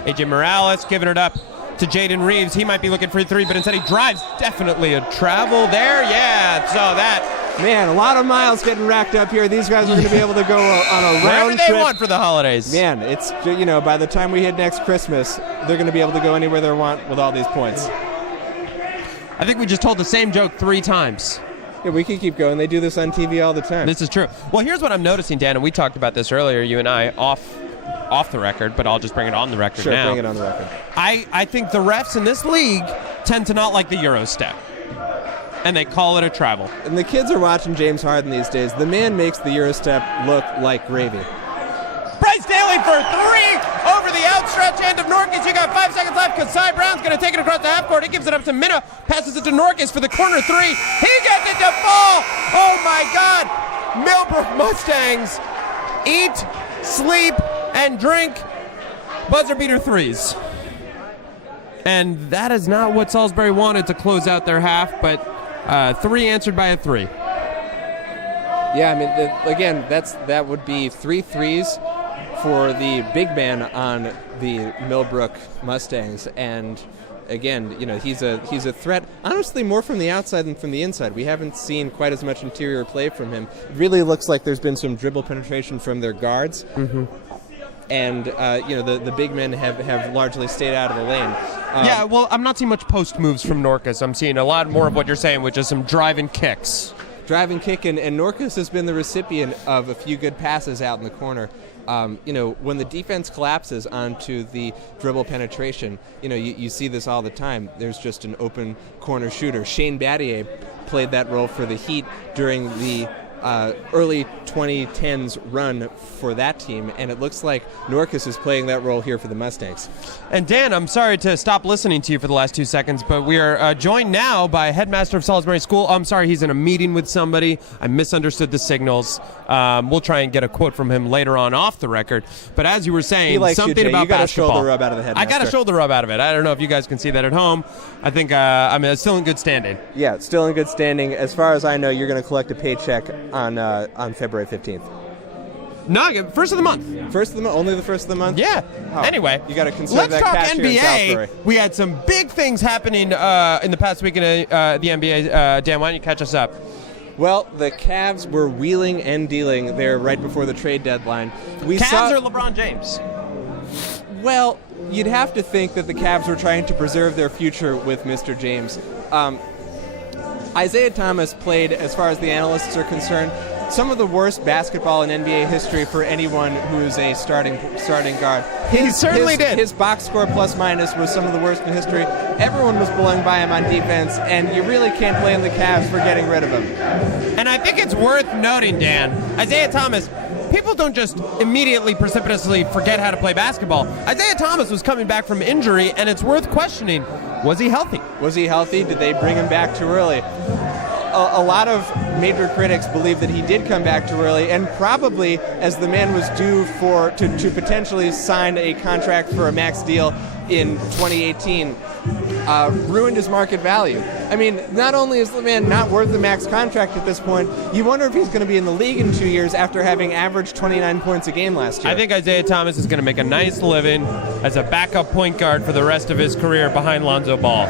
AJ Morales giving it up to Jaden Reeves. He might be looking for a three, but instead he drives. Definitely a travel there. Yeah, saw that. Man, a lot of miles getting racked up here. These guys are going to be able to go on a round Wherever they trip. want for the holidays. Man, it's, by the time we hit next Christmas, they're going to be able to go anywhere they want with all these points. I think we just told the same joke 3 times. Yeah, we can keep going. They do this on TV all the time. This is true. Well, here's what I'm noticing, Dan, and we talked about this earlier, you and I, off the record, but I'll just bring it on the record Sure, now. bring it on the record. I think the refs in this league tend to not like the Euro step, and they call it a travel. And the kids are watching James Harden these days. The man makes the Eurostep look like gravy. Bryce Daly for 3 over the outstretched hand of Norkis. You got 5 seconds left because Cy Brown's going to take it across the half court. He gives it up to Minna, passes it to Norkis for the corner 3. He gets it to fall. Oh my God. Millbrook Mustangs eat, sleep, and drink buzzer beater 3s. And that is not what Salisbury wanted to close out their half, but 3 answered by a 3. Yeah, I mean, again, that would be 3 threes for the big man on the Millbrook Mustangs, and again, he's a threat. Honestly, more from the outside than from the inside. We haven't seen quite as much interior play from him. It really looks like there's been some dribble penetration from their guards, and the big men have largely stayed out of the lane. Yeah, well, I'm not seeing much post moves from Norkis. I'm seeing a lot more of what you're saying, which is some driving kicks. Driving kick, and Norkis has been the recipient of a few good passes out in the corner. When the defense collapses onto the dribble penetration, you see this all the time. There's just an open corner shooter. Shane Battier played that role for the Heat during the early 2010s run for that team, and it looks like Norkis is playing that role here for the Mustangs. And Dan, I'm sorry to stop listening to you for the last 2 seconds, but we are joined now by headmaster of Salisbury School. I'm sorry, he's in a meeting with somebody. I misunderstood the signals. We'll try and get a quote from him later on off the record. But as you were saying, he likes something you, about you got basketball. A shoulder rub out of the headmaster. I got a shoulder rub out of it. I don't know if you guys can see that at home. I think it's still in good standing. Yeah, it's still in good standing. As far as I know, you're going to collect a paycheck on February 15th. No, first of the month. First of the month? Only the first of the month? Yeah. Oh, anyway, you got to conserve let's that talk cash here in Salisbury. NBA. We had some big things happening in the past week in the NBA. Dan, why don't you catch us up? Well, the Cavs were wheeling and dealing there right before the trade deadline. Cavs or LeBron James? Well, you'd have to think that the Cavs were trying to preserve their future with Mr. James. Isaiah Thomas played, as far as the analysts are concerned, some of the worst basketball in NBA history for anyone who is a starting guard. He certainly did. His box score plus minus was some of the worst in history. Everyone was blowing by him on defense, and you really can't blame the Cavs for getting rid of him. And I think it's worth noting, Dan, Isaiah Thomas, people don't just immediately precipitously forget how to play basketball. Isaiah Thomas was coming back from injury, and it's worth questioning, was he healthy? Was he healthy? Did they bring him back too early? A lot of major critics believe that he did come back too early, and probably as the man was due to potentially sign a contract for a max deal in 2018, ruined his market value. I mean, not only is the man not worth the max contract at this point, you wonder if he's going to be in the league in 2 years after having averaged 29 points a game last year. I think Isaiah Thomas is going to make a nice living as a backup point guard for the rest of his career behind Lonzo Ball,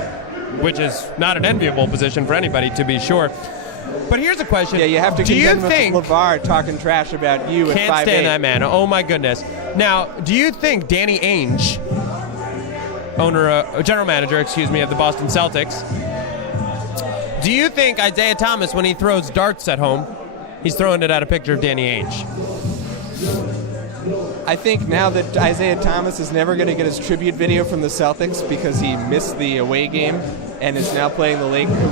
which is not an enviable position for anybody, to be sure. But here's a question. Yeah, you have to do you contend think with LeVar talking trash about you at 5'8". Can't stand that man. Oh, my goodness. Now, do you think Danny Ainge, general manager, of the Boston Celtics, do you think Isaiah Thomas, when he throws darts at home, he's throwing it at a picture of Danny Ainge? I think now that Isaiah Thomas is never going to get his tribute video from the Celtics because he missed the away game and is now playing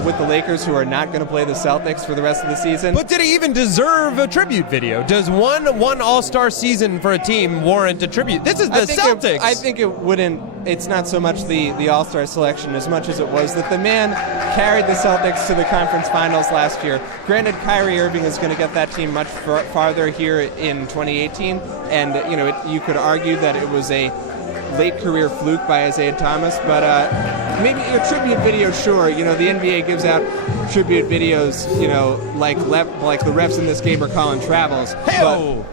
with the Lakers, who are not going to play the Celtics for the rest of the season. But did he even deserve a tribute video? Does one All-Star season for a team warrant a tribute? This is the Celtics. I think it wouldn't. It's not so much the All-Star selection as much as it was that the man carried the Celtics to the conference finals last year. Granted, Kyrie Irving is going to get that team much farther here in 2018, and you could argue that it was a late career fluke by Isaiah Thomas, but maybe a tribute video, sure. The NBA gives out tribute videos, like the refs in this game are calling travels. Hey-o!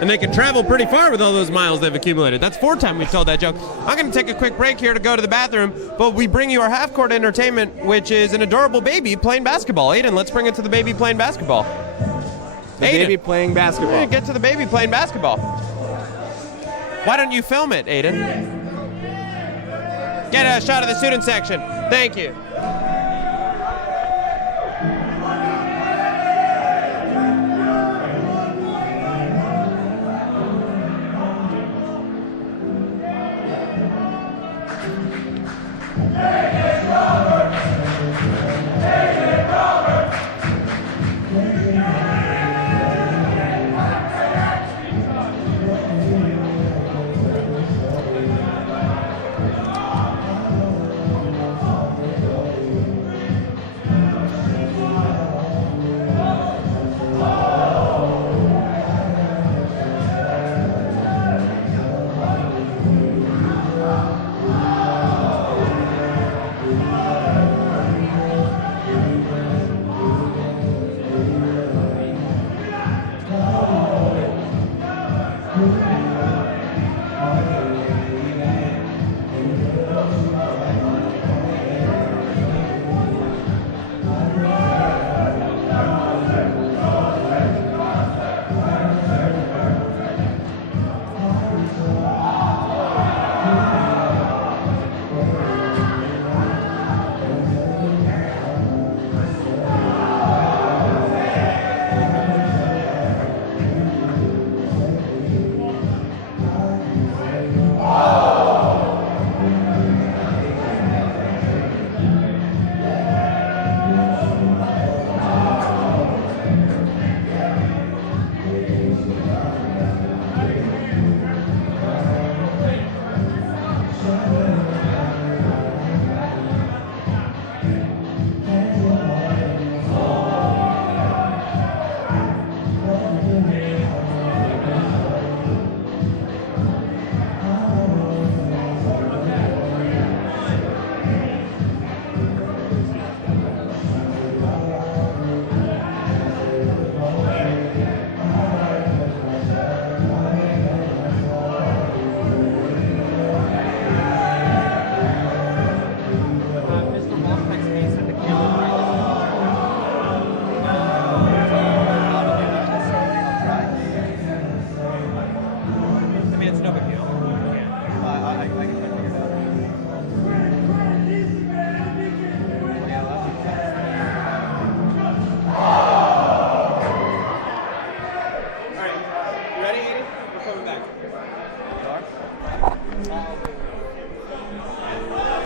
And they can travel pretty far with all those miles they've accumulated. That's 4 times we've told that joke. I'm going to take a quick break here to go to the bathroom, but we bring you our half-court entertainment, which is an adorable baby playing basketball. Aiden, let's bring it to the baby playing basketball. The baby playing basketball. Yeah, get to the baby playing basketball. Why don't you film it, Aiden? Get a shot of the student section. Thank you.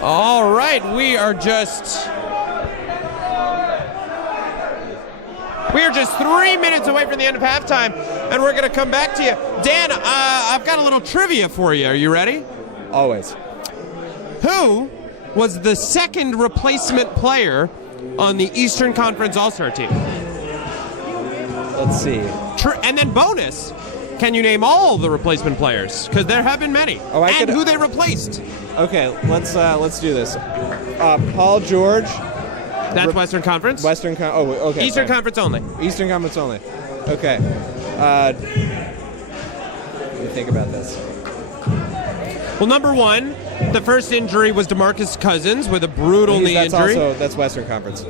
All right, we are just 3 minutes away from the end of halftime, and we're going to come back to you. Dan, I've got a little trivia for you. Are you ready? Always. Who was the second replacement player on the Eastern Conference All-Star team? Let's see. And then bonus, can you name all the replacement players? Because there have been many. And who they replaced. Okay, let's do this. Paul George. That's Western Conference? Okay. Eastern Conference only. Eastern Conference only. Okay. Let me think about this. Well, number one, the first injury was DeMarcus Cousins with a brutal knee injury. That's Western Conference.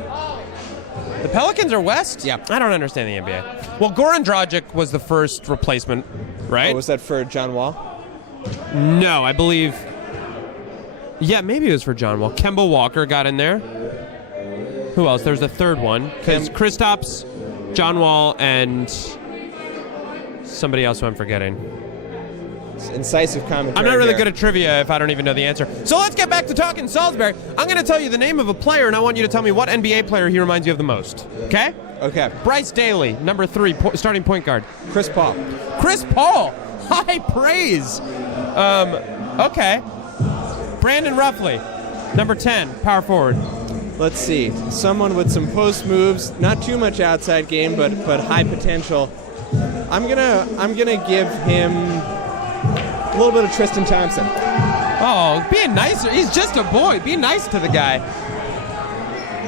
The Pelicans are West? Yeah. I don't understand the NBA. Well, Goran Dragic was the first replacement, right? Oh, was that for John Wall? No, I believe... Yeah, maybe it was for John Wall. Kemba Walker got in there. Who else? There's a third one. Because Kristaps, John Wall, and somebody else who I'm forgetting. incisive commentary. I'm not really here. good at trivia if I don't even know the answer. So let's get back to talking Salisbury. I'm going to tell you the name of a player, and I want you to tell me what NBA player he reminds you of the most. Okay? Okay. Bryce Daly, number 3, starting point guard. Chris Paul. Chris Paul, high praise. Okay. Brandon Ruffley, number 10, power forward. Let's see. Someone with some post moves, not too much outside game, but high potential. I'm gonna give him a little bit of Tristan Thompson. Oh, being nice. He's just a boy. Be nice to the guy.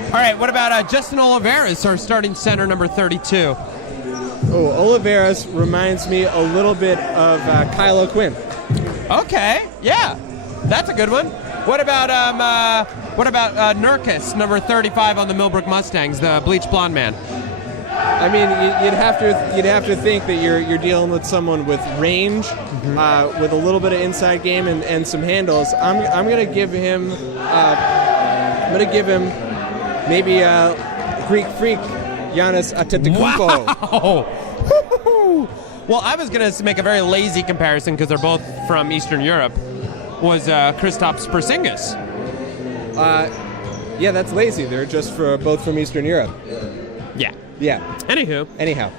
All right, what about Justin Oliveras, our starting center, number 32? Oh, Oliveras reminds me a little bit of Kyle O'Quinn. Okay, yeah, that's a good one. What about Nurkic, number 35 on the Millbrook Mustangs, the bleached blonde man? I mean, you'd have to think that you're dealing with someone with range, with a little bit of inside game and some handles. I'm gonna give him maybe Greek freak Giannis Antetokounmpo. Wow. Well, I was gonna make a very lazy comparison because they're both from Eastern Europe. Was Kristaps Porzingis? Yeah, that's lazy. They're just both from Eastern Europe. Yeah. Yeah. Anyhow,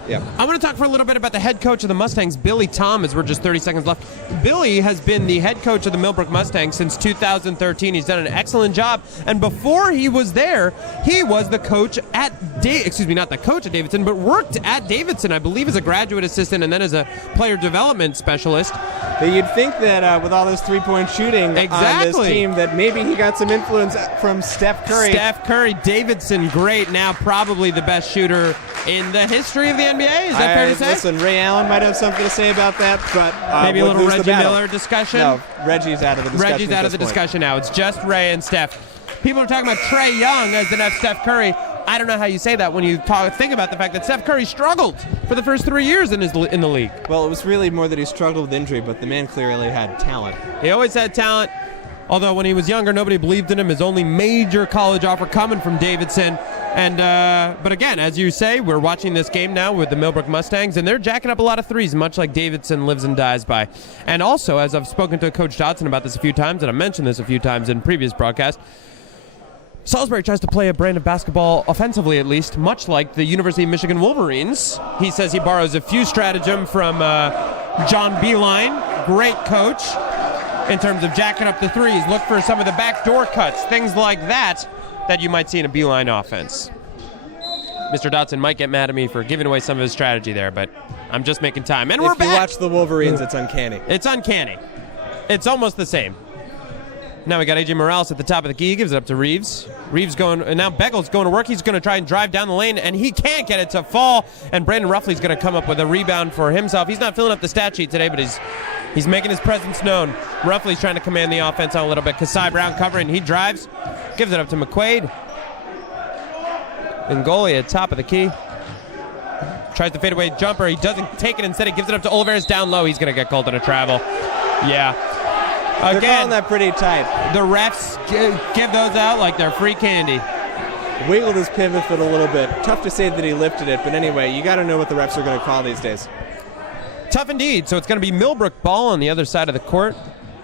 yeah. I want to talk for a little bit about the head coach of the Mustangs, Billy Tom, as we're just 30 seconds left. Billy has been the head coach of the Millbrook Mustangs since 2013. He's done an excellent job. And before he was there, he was the coach at not the coach at Davidson, but worked at Davidson, I believe, as a graduate assistant and then as a player development specialist. You'd think that with all this three-point shooting on this team, that maybe he got some influence from Steph Curry. Steph Curry, Davidson, great. Now probably the best shooter in the history of the NBA. Is that fair to say? Listen, Ray Allen might have something to say about that, but maybe a little Reggie Miller discussion. No, Reggie's out of the discussion. Reggie's out of the discussion now. It's just Ray and Steph. People are talking about Trae Young as the next Steph Curry. I don't know how you say that when you think about the fact that Steph Curry struggled for the first 3 years in the league. Well, it was really more that he struggled with injury, but the man clearly had talent. He always had talent, although when he was younger, nobody believed in him. His only major college offer coming from Davidson. And but again, as you say, we're watching this game now with the Millbrook Mustangs, and they're jacking up a lot of threes, much like Davidson lives and dies by. And also, as I've spoken to Coach Dodson about this a few times, and I've mentioned this a few times in previous broadcasts, Salisbury tries to play a brand of basketball, offensively at least, much like the University of Michigan Wolverines. He says he borrows a few stratagem from John Beilein, great coach, in terms of jacking up the threes. Look for some of the backdoor cuts, things like that you might see in a Beilein offense. Mr. Dodson might get mad at me for giving away some of his strategy there, but I'm just making time. And we're back! If you watch the Wolverines, it's uncanny. It's uncanny. It's almost the same. Now we got A.J. Morales at the top of the key. He gives it up to Reeves. Reeves going, and now Begel's going to work. He's going to try and drive down the lane, and he can't get it to fall. And Brandon Ruffley's going to come up with a rebound for himself. He's not filling up the stat sheet today, but he's making his presence known. Ruffley's trying to command the offense on a little bit. Kasai Brown covering. He drives, gives it up to McQuaid. Ngoli at top of the key. Tries the fadeaway jumper. He doesn't take it. Instead, he gives it up to Oliveras down low. He's going to get called on a travel. Yeah. They're calling that pretty tight. The refs give those out like they're free candy. Wiggled his pivot foot a little bit. Tough to say that he lifted it, but anyway, you got to know what the refs are going to call these days. Tough indeed. So it's going to be Millbrook ball on the other side of the court.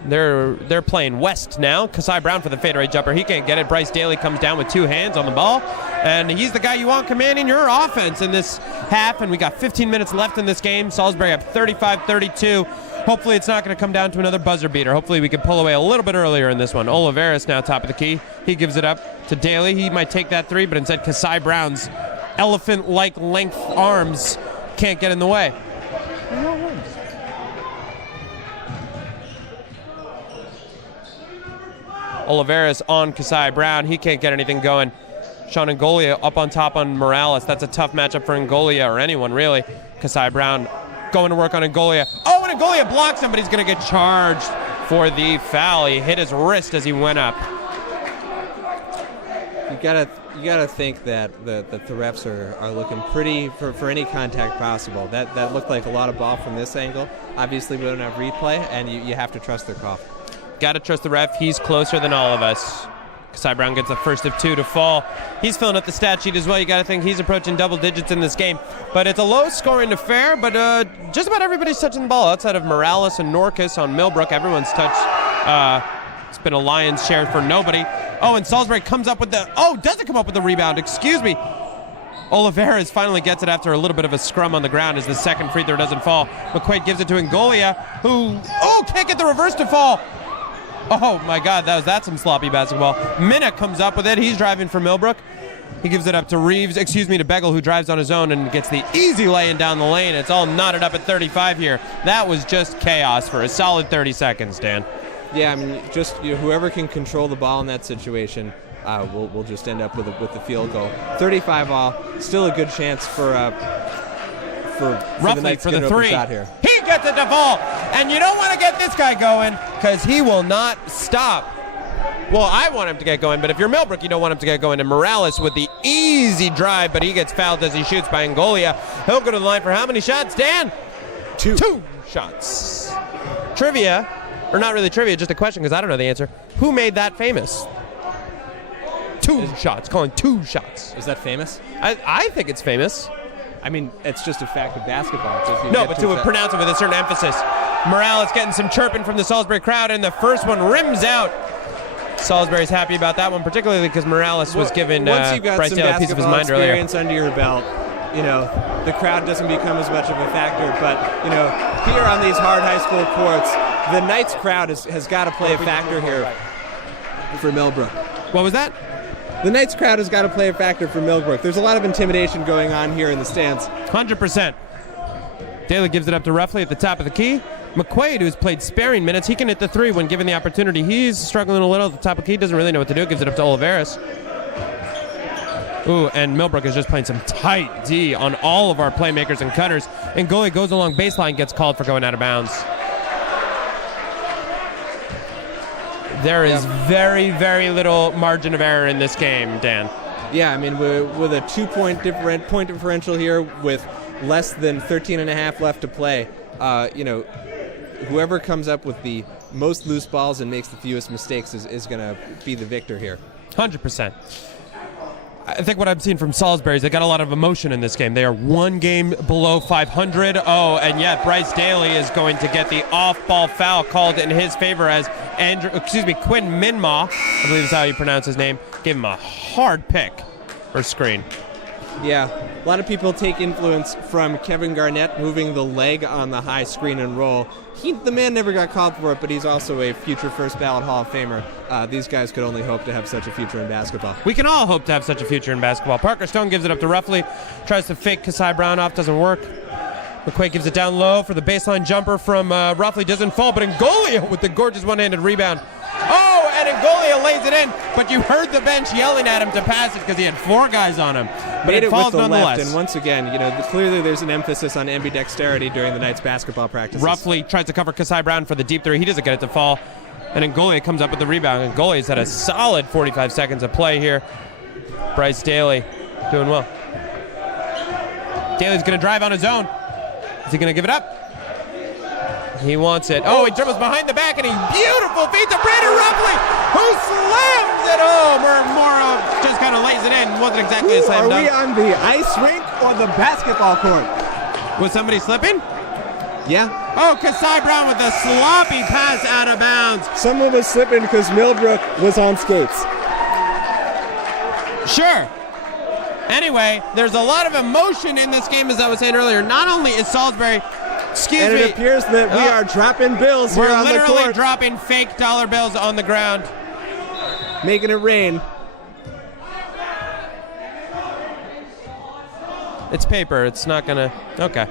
They're playing west now. Kasai Brown for the fadeaway jumper. He can't get it. Bryce Daly comes down with 2 hands on the ball, and he's the guy you want commanding your offense in this half, and we got 15 minutes left in this game. Salisbury up 35-32. Hopefully it's not going to come down to another buzzer beater. Hopefully we can pull away a little bit earlier in this one. Oliveras now top of the key. He gives it up to Daly. He might take that 3, but instead Kasai Brown's elephant-like length arms can't get in the way. Oliveras on Kasai Brown. He can't get anything going. Sean Ngolia up on top on Morales. That's a tough matchup for Ngolia or anyone, really. Kasai Brown going to work on Ngolia. Oh, and Ngolia blocks him, but he's going to get charged for the foul. He hit his wrist as he went up. You gotta think that the refs are looking pretty for any contact possible. That looked like a lot of ball from this angle. Obviously, we don't have replay, and you have to trust their call. Got to trust the ref. He's closer than all of us. Kasai Brown gets the first of 2 to fall. He's filling up the stat sheet as well. You got to think he's approaching double digits in this game. But it's a low-scoring affair, but just about everybody's touching the ball. Outside of Morales and Norcus on Millbrook, everyone's touched. It's been a lion's share for nobody. Oh, and Salisbury comes up with the... Oh, doesn't come up with the rebound. Excuse me. Oliveras finally gets it after a little bit of a scrum on the ground as the second free throw doesn't fall. McQuaid gives it to Ngolia, who, can't get the reverse to fall. Oh my God, that's some sloppy basketball. Minna comes up with it. He's driving for Millbrook. He gives it up to to Begel, who drives on his own and gets the easy lay-in down the lane. It's all knotted up at 35 here. That was just chaos for a solid 30 seconds, Dan. Yeah, I mean, just whoever can control the ball in that situation, we'll just end up with the field goal. 35 all, still a good chance for the Knights for to the get an open 3. shot here. He gets it to fall, and you don't want to get this guy going because he will not stop. Well, I want him to get going, but if you're Millbrook, you don't want him to get going. And Morales with the easy drive, but he gets fouled as he shoots by Ngolia. He'll go to the line for how many shots, Dan? 2 shots. Trivia, or not really trivia, just a question because I don't know the answer. Who made that famous? 2 shots, calling 2 shots. Is that famous? I think it's famous. I mean, it's just a fact of basketball. But to pronounce it with a certain emphasis. Morales getting some chirping from the Salisbury crowd, and the first one rims out. Salisbury's happy about that one, particularly because Morales was giving Bryce Dale a piece of his mind earlier. Once you've got some basketball experience under your belt, the crowd doesn't become as much of a factor. But, here on these hard high school courts, the Knights crowd has got to play a factor here for Millbrook. What was that? The Knights crowd has got to play a factor for Millbrook. There's a lot of intimidation going on here in the stands. 100%. Daly gives it up to Ruffley at the top of the key. McQuaid, who's played sparing minutes, he can hit the 3 when given the opportunity. He's struggling a little at the top of the key, doesn't really know what to do. Gives it up to Oliveras. Ooh, and Millbrook is just playing some tight D on all of our playmakers and cutters. And goalie goes along baseline, gets called for going out of bounds. There is very, very little margin of error in this game, Dan. Yeah, I mean, with a 2-point point differential here with less than 13 and a half left to play, whoever comes up with the most loose balls and makes the fewest mistakes is going to be the victor here. 100%. I think what I've seen from Salisbury is they got a lot of emotion in this game. They are 1 game below 500. Oh, and yet Bryce Daly is going to get the off-ball foul called in his favor as Quinn Minmaw, I believe is how you pronounce his name, gave him a hard pick or screen. Yeah, a lot of people take influence from Kevin Garnett moving the leg on the high screen and roll. The man never got called for it, but he's also a future first ballot Hall of Famer. These guys could only hope to have such a future in basketball. We can all hope to have such a future in basketball. Parker Stone gives it up to Ruffley, tries to fake Kasai Brown off, doesn't work. McQuaid gives it down low for the baseline jumper from Ruffley, doesn't fall, but Ngolia with the gorgeous one-handed rebound. Oh, and Ngolia lays it in, but you heard the bench yelling at him to pass it because he had 4 guys on him. But Made it falls with the nonetheless. left, and once again, clearly there's an emphasis on ambidexterity during the Knights basketball practices. Ruffley tries to cover Kasai Brown for the deep 3. He doesn't get it to fall. And Ngolia comes up with the rebound. And Ngolia's had a solid 45 seconds of play here. Bryce Daly doing well. Daly's going to drive on his own. Is he going to give it up? He wants it. Oh, he dribbles behind the back, and he beautiful feed to Brandon Ruffley, who slams it home. Or Morrow just kind of lays it in. Wasn't exactly a slam dunk. Are we on the ice rink or the basketball court? Was somebody slipping? Yeah. Oh, Kasai Brown with a sloppy pass out of bounds. Someone was slipping because Millbrook was on skates. Sure. Anyway, there's a lot of emotion in this game, as I was saying earlier. Not only is Salisbury, and it appears that we are dropping bills here on the court. We're literally dropping fake dollar bills on the ground. Making it rain. It's paper. It's not going to... Okay.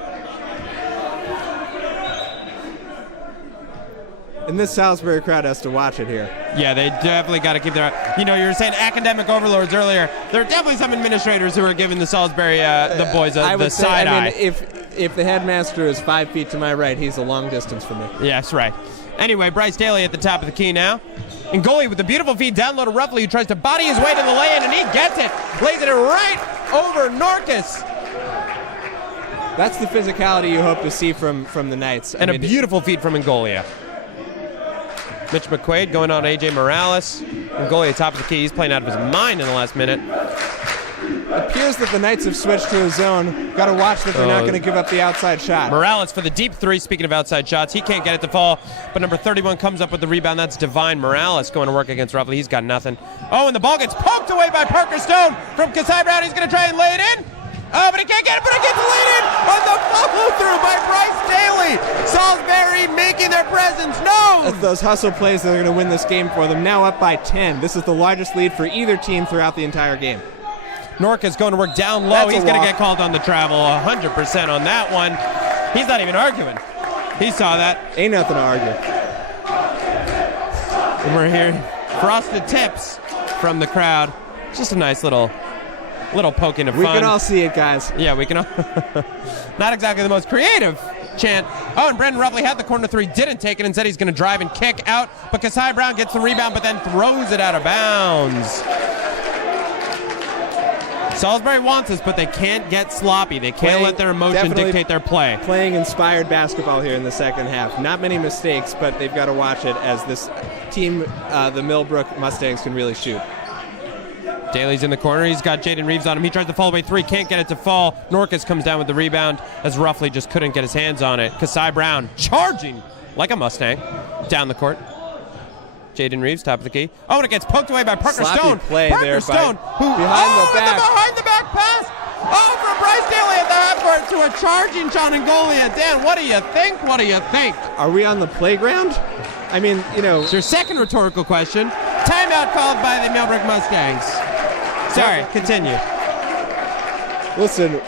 And this Salisbury crowd has to watch it here. Yeah, they definitely got to keep their... You were saying academic overlords earlier. There are definitely some administrators who are giving the Salisbury, the boys, the side eye. If the headmaster is 5 feet to my right, he's a long distance from me. Yeah, that's right. Anyway, Bryce Daly at the top of the key now. And goalie with the beautiful feed down low to Ruffley, who tries to body his way to the lay-in, and he gets it. Lays it right over Norcus. That's the physicality you hope to see from the Knights. And a beautiful feed from Ngolia. Mitch McQuaid going on A.J. Morales. Mongolia top of the key. He's playing out of his mind in the last minute. It appears that the Knights have switched to a zone. Got to watch that they're not going to give up the outside shot. Morales for the deep three. Speaking of outside shots, he can't get it to fall, but number 31 comes up with the rebound. That's Divine Morales going to work against Ruffley. He's got nothing. Oh, and the ball gets poked away by Parker Stone from Kasai Brown. He's going to try and lay it in. Oh, but he can't get it, but he gets laid in on the follow-through by Bryce Daly. Salisbury making their presence known. That's those hustle plays that are going to win this game for them. Now up by 10. This is the largest lead for either team throughout the entire game. Norca's going to work down low. That's He's going to get called on the travel 100% on that one. He's not even arguing. He saw that. Ain't nothing to argue. And we're hearing frosted tips from the crowd. Just a nice little poking of fun. We can all see it, guys. Yeah, we can all. Not exactly the most creative chant. Oh, and Brendan Ruffley had the corner three, didn't take it, and said he's going to drive and kick out. But Kasai Brown gets the rebound, but then throws it out of bounds. Salisbury wants us, but they can't get sloppy. They can't let their emotion dictate their play. Playing inspired basketball here in the second half. Not many mistakes, but they've got to watch it as this team, the Millbrook Mustangs, can really shoot. Daly's in the corner. He's got Jaden Reeves on him. He tries to fall away three. Can't get it to fall. Norcas comes down with the rebound as Ruffley just couldn't get his hands on it. Kasai Brown charging like a Mustang down the court. Jaden Reeves, top of the key. Oh, and it gets poked away by Parker Sloppy Stone. Play Parker there Stone, who behind the back pass. Oh, from Bryce Daly at the half court to a charging Mongolia. Dan, what do you think? What do you think? Are we on the playground? I mean, It's your second rhetorical question. Timeout called by the Millbrook Mustangs. Sorry, continue. Listen,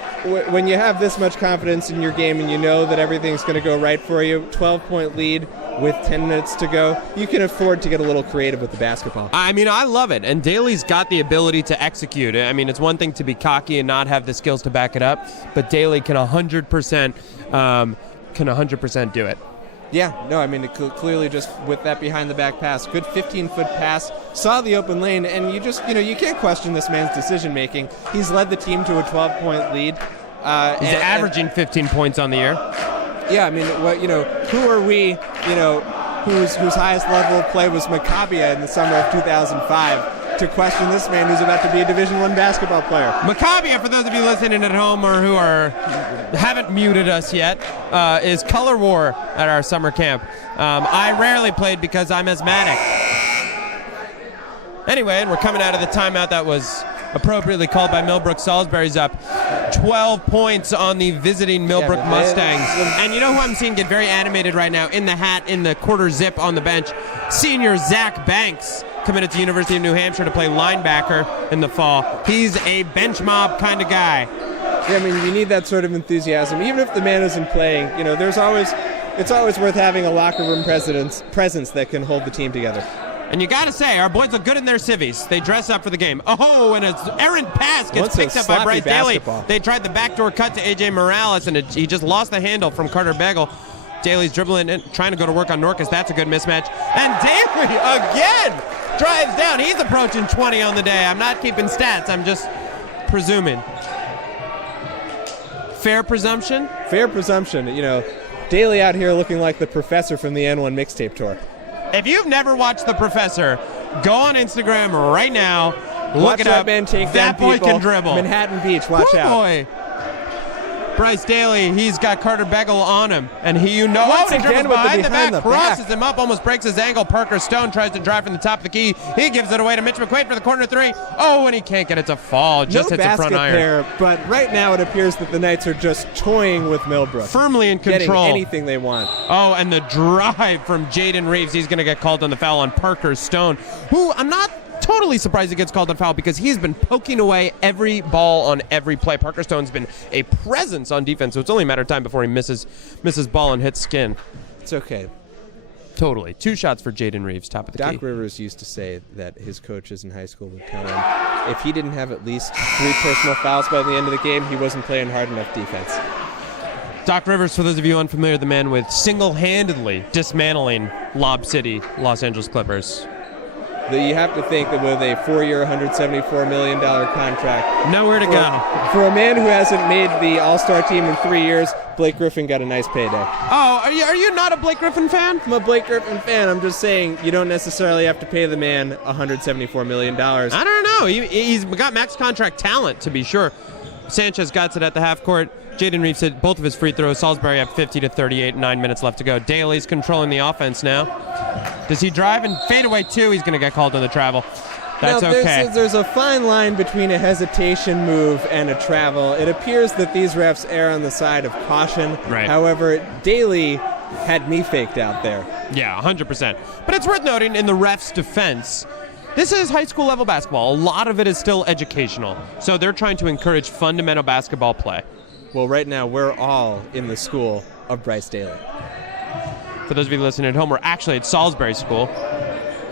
when you have this much confidence in your game and you know that everything's going to go right for you, 12-point lead with 10 minutes to go, you can afford to get a little creative with the basketball. I mean, I love it, and Daly's got the ability to execute. I mean, it's one thing to be cocky and not have the skills to back it up, but Daly can 100% do it. Yeah, no, I mean, clearly just with that behind-the-back pass, good 15-foot pass, saw the open lane, and you can't question this man's decision-making. He's led the team to a 12-point lead. He's averaging 15 points on the year. Yeah, I mean, who are we, whose highest level of play was Maccabia in the summer of 2005, to question this man who's about to be a Division I basketball player. Maccabia, for those of you listening at home or who haven't muted us yet, is color war at our summer camp. I rarely played because I'm asthmatic. Anyway, and we're coming out of the timeout that was appropriately called by Millbrook. Salisbury's up 12 points on the visiting Millbrook Mustangs. And you know who I'm seeing get very animated right now in the hat, in the quarter zip on the bench? Senior Zach Banks, committed to University of New Hampshire to play linebacker in the fall. He's a bench mob kind of guy. Yeah, I mean, you need that sort of enthusiasm. Even if the man isn't playing, it's always worth having a locker room presence that can hold the team together. And you got to say, our boys look good in their civvies. They dress up for the game. Oh, and an errant pass gets picked up by Bryce Daly. They tried the backdoor cut to A.J. Morales, and he just lost the handle from Carter Bagel. Daly's dribbling and trying to go to work on Norcas. That's a good mismatch. And Daly again drives down. He's approaching 20 on the day. I'm not keeping stats. I'm just presuming. Fair presumption? Fair presumption. Daly out here looking like the professor from the N1 mixtape tour. If you've never watched The Professor, go on Instagram right now. Look it up. Man take that down boy people. Can dribble. Manhattan Beach, watch out. Boy. Bryce Daly, he's got Carter Bagel on him. And he Once he again dribbles with behind the back, crosses back. him up, almost breaks his ankle. Parker Stone tries to drive from the top of the key. He gives it away to Mitch McQuaid for the corner three. Oh, and he can't get it to fall. Just hits the front iron. There, but right now it appears that the Knights are just toying with Millbrook. Firmly in control. Getting anything they want. Oh, and the drive from Jaden Reeves. He's going to get called on the foul on Parker Stone, who I'm not totally surprised he gets called on foul because he's been poking away every ball on every play. Parker Stone's been a presence on defense, so it's only a matter of time before he misses ball and hits skin. It's okay. Totally. 2 shots for Jaden Reeves, top of the key. Doc Rivers used to say that his coaches in high school would tell him if he didn't have at least 3 personal fouls by the end of the game, he wasn't playing hard enough defense. Doc Rivers, for those of you unfamiliar, the man with single-handedly dismantling Lob City Los Angeles Clippers. that you have to think that with a 4-year, $174 million contract, nowhere to go. For a man who hasn't made the All-Star team in 3 years, Blake Griffin got a nice payday. Oh, are you not a Blake Griffin fan? I'm a Blake Griffin fan. I'm just saying you don't necessarily have to pay the man $174 million. I don't know. He's got max contract talent, to be sure. Sanchez got it at the half court. Jaden Reeves hit both of his free throws. Salisbury up 50-38, 9 minutes left to go. Daly's controlling the offense now. Does he drive and fade away too? He's going to get called on the travel. That's okay. There's a fine line between a hesitation move and a travel. It appears that these refs err on the side of caution. Right. However, Daly had me faked out there. Yeah, 100%. But it's worth noting in the ref's defense, this is high school level basketball. A lot of it is still educational. So they're trying to encourage fundamental basketball play. Well, right now, we're all in the school of Bryce Daly. For those of you listening at home, we're actually at Salisbury School,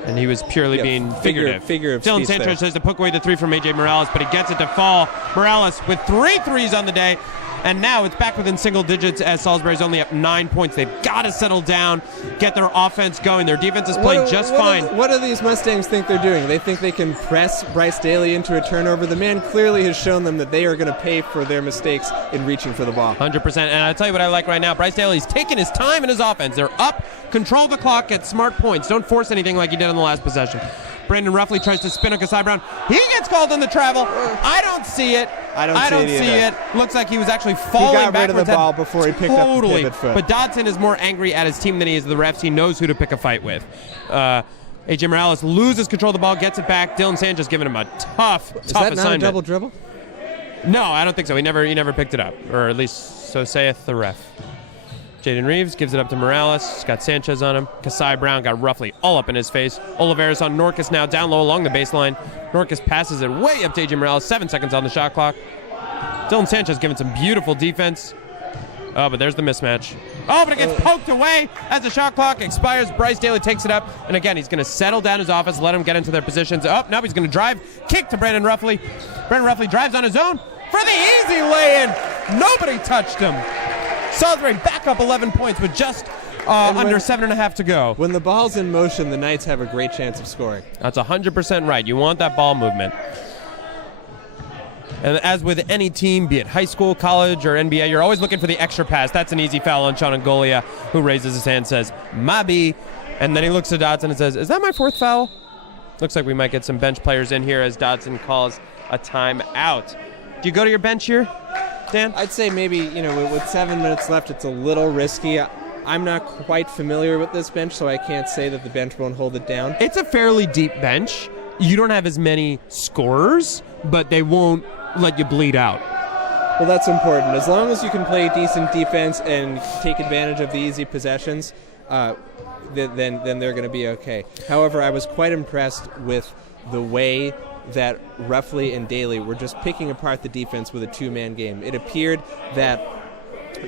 and he was purely being figurative. Figure of Dylan speech Sanchez there. says to poke away the three from A.J. Morales, but he gets it to fall. Morales with 3 threes on the day, and now it's back within single digits as Salisbury's only up 9 points. They've got to settle down, get their offense going. Their defense is playing just fine. What do these Mustangs think they're doing? They think they can press Bryce Daly into a turnover. The man clearly has shown them that they are going to pay for their mistakes in reaching for the ball. 100%. And I'll tell you what I like right now. Bryce Daly's taking his time in his offense. They're up, control the clock, get smart points. Don't force anything like he did on the last possession. Brandon Ruffley tries to spin on Kasai Brown. He gets called on the travel. I don't see it. I don't see it. Looks like he was actually falling backwards. He got rid of the ball before he picked up the pivot foot. But Dodson is more angry at his team than he is the refs. He knows who to pick a fight with. A.J. Morales loses control of the ball, gets it back. Dylan Sanchez giving him a tough Is that assignment. not a double dribble? No, I don't think so. He never picked it up, or at least so saith the ref. Jaden Reeves gives it up to Morales. He's got Sanchez on him. Kasai Brown got Ruffley all up in his face. Oliveris on Norcus now down low along the baseline. Norcus passes it way up to A.J. Morales. 7 seconds on the shot clock. Dylan Sanchez giving some beautiful defense. Oh, but there's the mismatch. Oh, but it gets poked away as the shot clock expires. Bryce Daly takes it up. And again, he's going to settle down his offense, let him get into their positions. Oh, now he's going to drive. Kick to Brandon Ruffley. Brandon Ruffley drives on his own for the easy lay-in. Nobody touched him. Salisbury back up 11 points with just under 7.5 to go. When the ball's in motion, the Knights have a great chance of scoring. That's 100% right. You want that ball movement. And as with any team, be it high school, college, or NBA, you're always looking for the extra pass. That's an easy foul on Sean Angolia, who raises his hand and says, "Mabi." And then he looks at Dodson and says, "Is that my 4th foul?" Looks like we might get some bench players in here as Dodson calls a timeout. Do you go to your bench here, Dan? I'd say maybe, with 7 minutes left, it's a little risky. I'm not quite familiar with this bench, so I can't say that the bench won't hold it down. It's a fairly deep bench. You don't have as many scorers, but they won't let you bleed out. Well, that's important. As long as you can play decent defense and take advantage of the easy possessions, then they're going to be okay. However, I was quite impressed with the way that Ruffley and Daly were just picking apart the defense with a 2-man game. It appeared that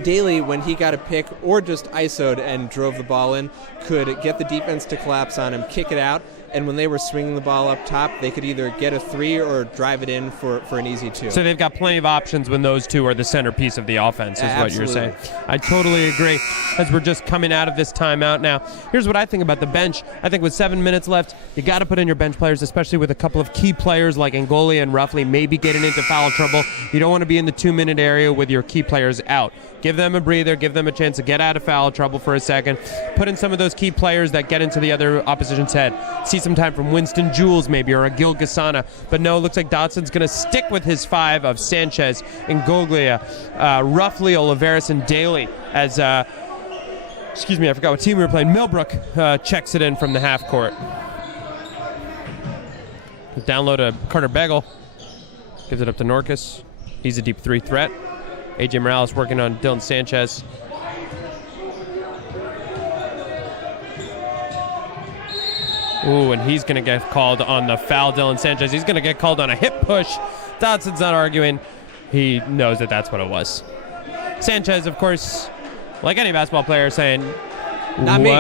Daly, when he got a pick or just ISO'd and drove the ball in, could get the defense to collapse on him, kick it out, and when they were swinging the ball up top, they could either get a 3 or drive it in for an easy 2. So they've got plenty of options when those two are the centerpiece of the offense, is what you're saying. I totally agree. As we're just coming out of this timeout now, here's what I think about the bench. I think with 7 minutes left, you got to put in your bench players, especially with a couple of key players like Angolia and Ruffley maybe getting into foul trouble. You don't want to be in the 2-minute area with your key players out. Give them a breather, give them a chance to get out of foul trouble for a second. Put in some of those key players that get into the other opposition's head. See some time from Winston Jules maybe, or a Gil Gasana. But no, it looks like Dodson's going to stick with his 5 of Sanchez, Ngoglia, Ruffley, Oliveris, and Daly as, excuse me, I forgot what team we were playing. Millbrook checks it in from the half court. Down low to Carter Begel. Gives it up to Norcus. He's a deep 3 threat. A.J. Morales working on Dylan Sanchez. Ooh, and he's going to get called on the foul, Dylan Sanchez. He's going to get called on a hip push. Dodson's not arguing. He knows that that's what it was. Sanchez, of course, like any basketball player, saying, "Not me."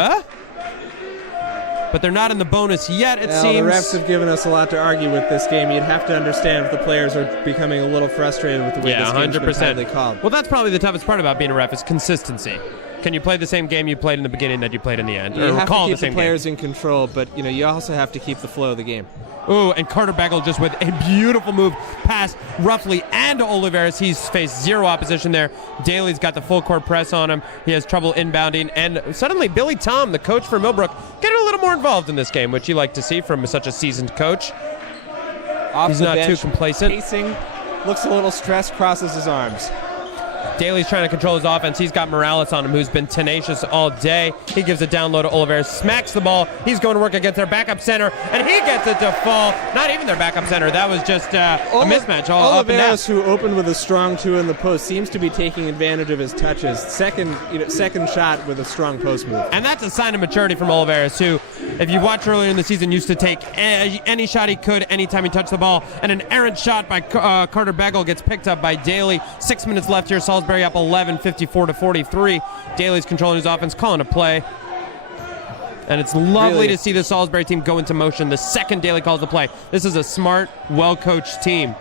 But they're not in the bonus yet, it seems. seems. The refs have given us a lot to argue with this game. You'd have to understand if the players are becoming a little frustrated with the way this game's been tightly called. Well, that's probably the toughest part about being a ref is consistency. Can you play the same game you played in the beginning that you played in the end? You or have recall to keep the same the players game? in control, but you also have to keep the flow of the game. Ooh, and Carter Bagel just with a beautiful move past Roughly and Oliveris. He's faced zero opposition there. Daly's got the full court press on him. He has trouble inbounding. And suddenly Billy Tom, the coach for Millbrook, getting a little more involved in this game, which you like to see from such a seasoned coach. He's not too complacent. Pacing, looks a little stressed, crosses his arms. Daly's trying to control his offense. He's got Morales on him, who's been tenacious all day. He gives a down low to Oliveira, smacks the ball. He's going to work against their backup center, and he gets it to fall. Not even their backup center. That was just a mismatch all up and down. Oliveira, who opened with a strong 2 in the post, seems to be taking advantage of his touches. Second shot with a strong post move. And that's a sign of maturity from Oliveira, who, if you watch earlier in the season, used to take any shot he could anytime he touched the ball. And an errant shot by Carter Bagel gets picked up by Daly. 6 minutes left here. Salisbury up 11, 54-43. Daly's controlling his offense, calling a play. And it's lovely to see the Salisbury team go into motion the second Daly calls the play. This is a smart, well-coached team.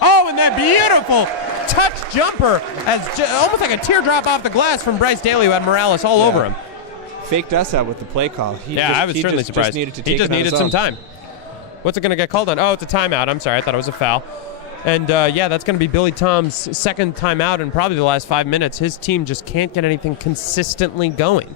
Oh, and that beautiful touch jumper, as almost like a teardrop off the glass from Bryce Daly, who had Morales all over him. Faked us out with the play call. I was certainly surprised. He just needed some time. What's it going to get called on? Oh, it's a timeout. I'm sorry. I thought it was a foul. And, that's going to be Billy Tom's second timeout in probably the last 5 minutes. His team just can't get anything consistently going.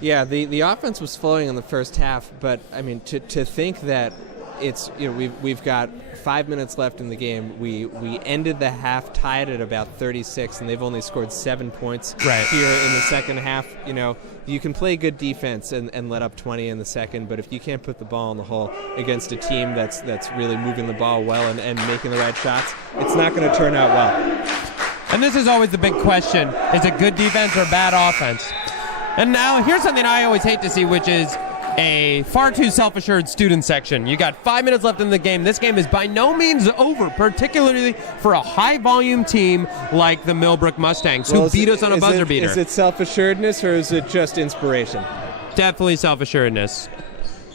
Yeah, the offense was flowing in the first half, but, I mean, to think that it's, we've got 5 minutes left in the game. We ended the half tied at about 36, and they've only scored 7 points here in the second half. You can play good defense and let up 20 in the second, but if you can't put the ball in the hole against a team that's really moving the ball well and making the right shots, it's not going to turn out well. And this is always the big question. Is it good defense or bad offense? And now here's something I always hate to see, which is a far too self-assured student section. You got 5 minutes left in the game. This game is by no means over, particularly for a high-volume team like the Millbrook Mustangs, who beat us on a buzzer beater. Is it self-assuredness or is it just inspiration? Definitely self-assuredness.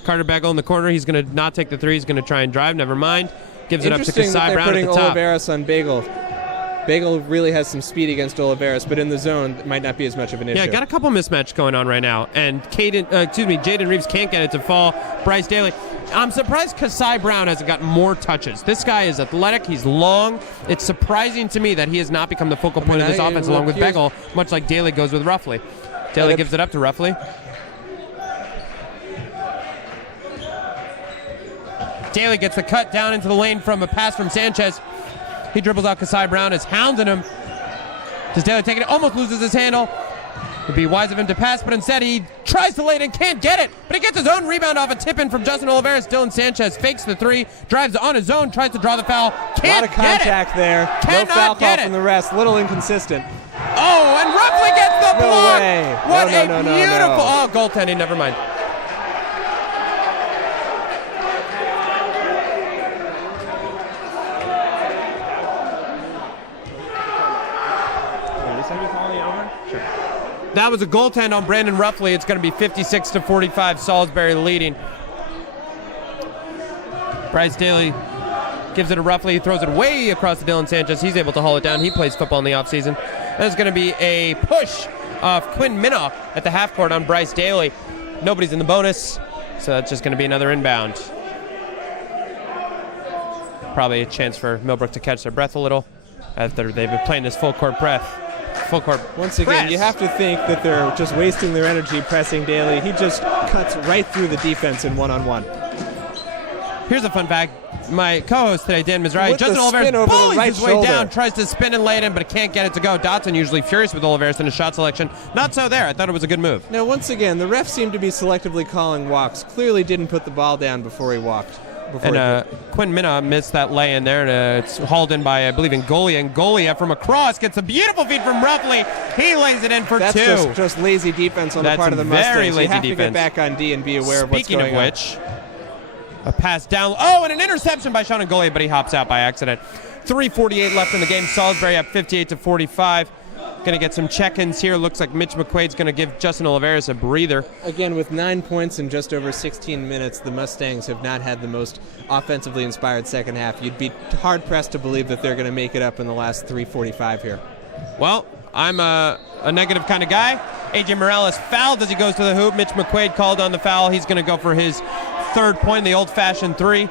Carter Bagel in the corner. He's going to not take the three. He's going to try and drive. Never mind. Gives it up to Kasai Brown at the top. Oliveris on Bagel. Bagel really has some speed against Oliveris, but in the zone, it might not be as much of an issue. Yeah, got a couple mismatch going on right now. And Jaden Reeves can't get it to fall. Bryce Daly. I'm surprised Kasai Brown hasn't gotten more touches. This guy is athletic. He's long. It's surprising to me that he has not become the focal point of this offense along with Bagel, much like Daly goes with Roughly. Daly gives it up to Roughly. Daly gets the cut down into the lane from a pass from Sanchez. He dribbles out Kasai Brown, is hounding him. Does Daly take it? Almost loses his handle. It'd be wise of him to pass, but instead he tries to lay it and can't get it. But he gets his own rebound off a tip-in from Justin Oliveris. Dylan Sanchez fakes the three, drives on his own, tries to draw the foul. Can't get it. A lot of contact there. Cannot no foul get call it. from the rest. Little inconsistent. Oh, and Roughly gets the block. Way. What No. beautiful. Oh, goaltending. Never mind. That was a goaltend on Brandon Roughly. It's going to be 56-45, Salisbury leading. Bryce Daly gives it to Roughly. He throws it way across to Dylan Sanchez. He's able to haul it down. He plays football in the offseason. There's going to be a push of Quinn Minock at the half court on Bryce Daly. Nobody's in the bonus, so that's just going to be another inbound. Probably a chance for Millbrook to catch their breath a little after they've been playing this full court press. Once again, you have to think that they're just wasting their energy pressing Daly. He just cuts right through the defense in one-on-one. Here's a fun fact. My co-host today, Dan Mizrahi, Justin Oliveris bullies his way down, tries to spin and lay it in, but can't get it to go. Dotson usually furious with Oliveris in his shot selection. Not so there. I thought it was a good move. Now, once again, the refs seem to be selectively calling walks. Clearly didn't put the ball down before he walked. Quinn Minna missed that lay in there, and it's hauled in by, I believe, Ngolia. And Ngolia from across gets a beautiful feed from Roughly. He lays it in for two. That's just lazy defense on the part of the Mustangs. Very lazy you have defense. to get back on D and be aware of what's going on. Speaking of which, a pass down. Oh, and an interception by Sean Ngolia, but he hops out by accident. 3:48 left in the game. Salisbury up 58-45. Going to get some check-ins here. Looks like Mitch McQuaid's going to give Justin Oliveris a breather. Again, with 9 points in just over 16 minutes, the Mustangs have not had the most offensively inspired second half. You'd be hard-pressed to believe that they're going to make it up in the last 3:45 here. Well, I'm a negative kind of guy. A.J. Morales fouled as he goes to the hoop. Mitch McQuaid called on the foul. He's going to go for his third point, the old-fashioned three.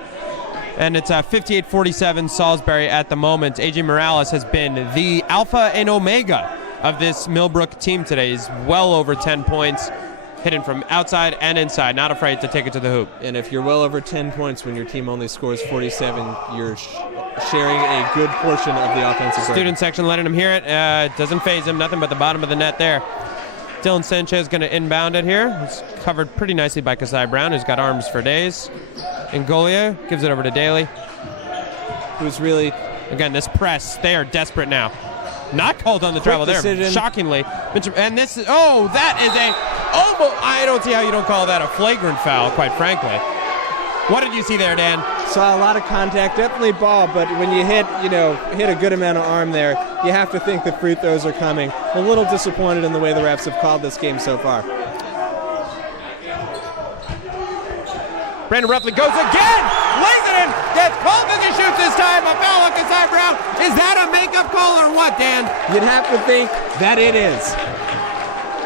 And it's 58-47 Salisbury at the moment. A.J. Morales has been the alpha and omega of this Millbrook team today. He's well over 10 points, hitting from outside and inside, not afraid to take it to the hoop. And if you're well over 10 points when your team only scores 47, you're sharing a good portion of the offensive burden. Student section letting him hear it. It doesn't phase him, nothing but the bottom of the net there. Dylan Sanchez going to inbound it here. It's covered pretty nicely by Kasai Brown, who's got arms for days. Ngolia gives it over to Daly. Who's really... Again, this press, they are desperate now. Not called on the travel there, shockingly. And this is, that is I don't see how you don't call that a flagrant foul, quite frankly. What did you see there, Dan? Saw a lot of contact, definitely ball, but when you hit a good amount of arm there, you have to think the free throws are coming. A little disappointed in the way the refs have called this game so far. Brandon Ruffley goes again, lays it in, gets called as he shoots this time. A foul on Kasai Brown. Is that a makeup call or what, Dan? You'd have to think that it is.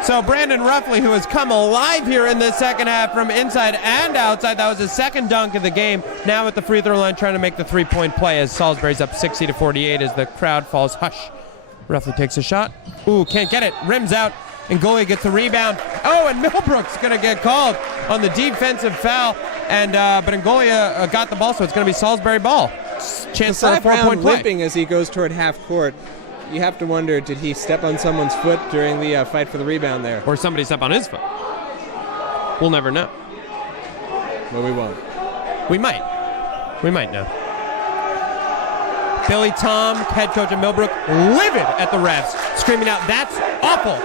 So Brandon Ruffley, who has come alive here in the second half from inside and outside. That was his second dunk of the game. Now at the free throw line trying to make the three-point play as Salisbury's up 60-48 as the crowd falls hush. Ruffley takes a shot. Ooh, can't get it. Rims out. Ngolia gets the rebound. Oh, and Millbrook's going to get called on the defensive foul. And but Ngolia got the ball, so it's going to be Salisbury ball. Chance for a 4-point play. Limping as he goes toward half court. You have to wonder, did he step on someone's foot during the fight for the rebound there? Or somebody step on his foot. We'll never know. No, we won't. We might. We might know. Billy Tom, head coach of Millbrook, livid at the refs, screaming out, "That's awful."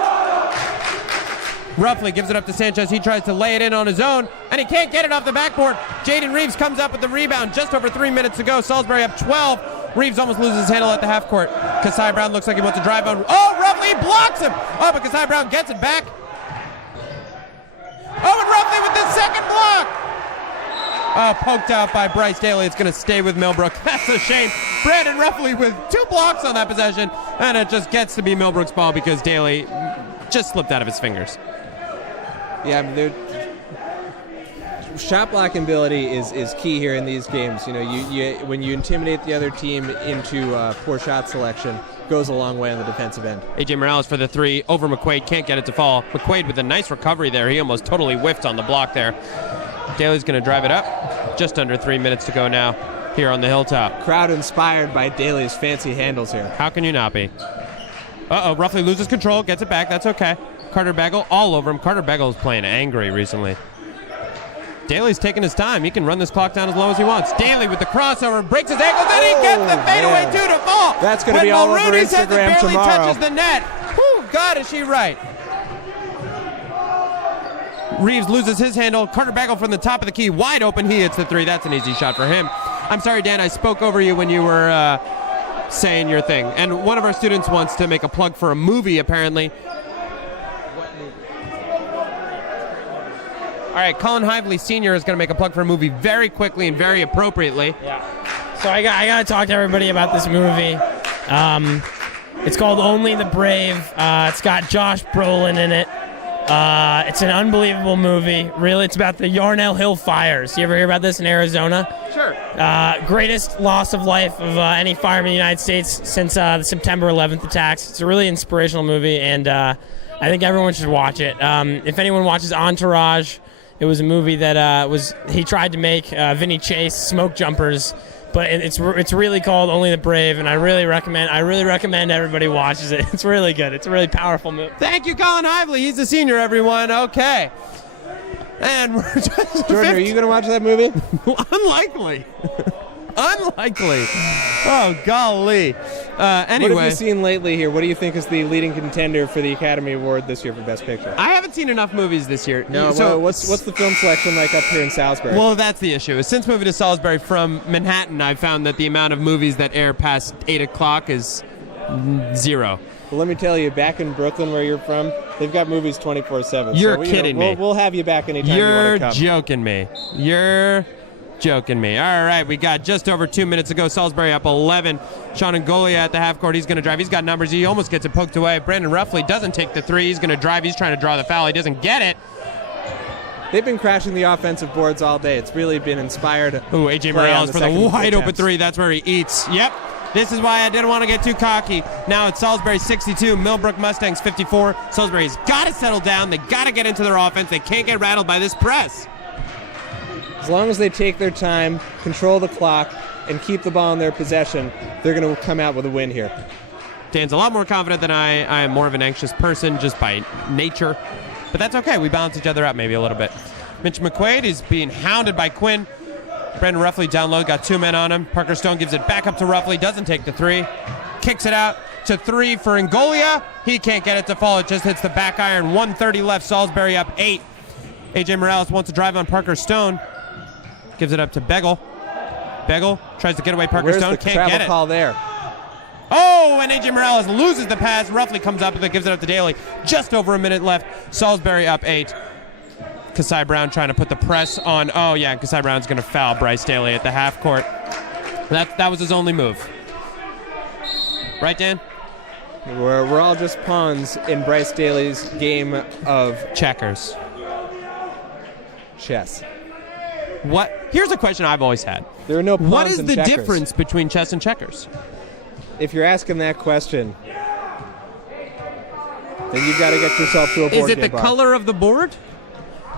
Ruffley gives it up to Sanchez. He tries to lay it in on his own, and he can't get it off the backboard. Jaden Reeves comes up with the rebound just over 3 minutes to go. Salisbury up 12. Reeves almost loses his handle at the half court. Kasai Brown looks like he wants to drive on. Oh, Ruffley blocks him. Oh, but Kasai Brown gets it back. Oh, and Ruffley with the second block. Oh, poked out by Bryce Daly. It's going to stay with Millbrook. That's a shame. Brandon Ruffley with 2 blocks on that possession, and it just gets to be Millbrook's ball because Daly just slipped out of his fingers. Yeah, shot blocking ability is key here in these games. You know, you when you intimidate the other team into poor shot selection, goes a long way on the defensive end. A.J. Morales for the 3 over McQuaid, can't get it to fall. McQuaid with a nice recovery there. He almost totally whiffed on the block there. Daly's going to drive it up. Just under 3 minutes to go now here on the hilltop. Crowd inspired by Daly's fancy handles here. How can you not be? Uh-oh, Ruffley loses control, gets it back. That's okay. Carter Bagel all over him. Carter Bagel is playing angry recently. Daly's taking his time. He can run this clock down as low as he wants. Daly with the crossover, breaks his ankles, and he gets the fadeaway 2 to fall. That's going to be all over Instagram barely tomorrow. Touches the net. Whew, God, is she right. Reeves loses his handle. Carter Bagel from the top of the key, wide open. He hits the 3. That's an easy shot for him. I'm sorry, Dan, I spoke over you when you were saying your thing. And one of our students wants to make a plug for a movie, apparently. All right, Colin Hively Sr. is going to make a plug for a movie very quickly and very appropriately. Yeah. So I got to talk to everybody about this movie. It's called Only the Brave. It's got Josh Brolin in it. It's an unbelievable movie. Really, it's about the Yarnell Hill fires. You ever hear about this in Arizona? Sure. Greatest loss of life of any fireman in the United States since the September 11th attacks. It's a really inspirational movie, and I think everyone should watch it. If anyone watches Entourage, it was a movie that he tried to make Vinny Chase smoke jumpers, but it's really called Only the Brave, and I really recommend everybody watches it. It's really good. It's a really powerful movie. Thank you, Colin Hively. He's a senior, everyone. Okay. And we're just Jordan, are you going to watch that movie? Unlikely. Unlikely. Oh, golly. Anyway. What have you seen lately here? What do you think is the leading contender for the Academy Award this year for Best Picture? I haven't seen enough movies this year. No, so what's the film selection like up here in Salisbury? Well, that's the issue. Since moving to Salisbury from Manhattan, I've found that the amount of movies that air past 8 o'clock is 0. Well, let me tell you, back in Brooklyn where you're from, they've got movies 24/7. You're kidding me. We'll have you back anytime you want to come. You're joking me. You're joking me. All right, we got just over 2 minutes to go. Salisbury up 11. Sean Ngolia at the half court. He's going to drive. He's got numbers. He almost gets it poked away. Brandon Ruffley doesn't take the three. He's going to drive. He's trying to draw the foul. He doesn't get it. They've been crashing the offensive boards all day. It's really been inspired. Ooh, A.J. Morales for the wide open three. That's where he eats. Yep. This is why I didn't want to get too cocky. Now it's Salisbury 62, Millbrook Mustangs 54. Salisbury's got to settle down. They got to get into their offense. They can't get rattled by this press. As long as they take their time, control the clock, and keep the ball in their possession, they're going to come out with a win here. Dan's a lot more confident than I. I am more of an anxious person just by nature. But that's okay. We balance each other out maybe a little bit. Mitch McQuaid is being hounded by Quinn. Brandon Ruffley down low, got 2 men on him. Parker Stone gives it back up to Ruffley, doesn't take the three. Kicks it out to 3 for Ngolia. He can't get it to fall. It just hits the back iron. 1:30 left. Salisbury up 8. A.J. Morales wants to drive on Parker Stone. Gives it up to Begel. Begel tries to get away Parker Stone. Can't get it. Call there? Oh, and A.J. Morales loses the pass. Ruffley comes up and gives it up to Daly. Just over a minute left. Salisbury up 8. Kasai Brown trying to put the press on. Oh, yeah, and Kasai Brown's going to foul Bryce Daly at the half court. That was his only move. Right, Dan? We're all just pawns in Bryce Daly's game of checkers. Chess. What? Here's a question I've always had. There are no pawns What is in the checkers. difference between chess and checkers? If you're asking that question, then you've got to get yourself to a board Is it game the bar. color of the board?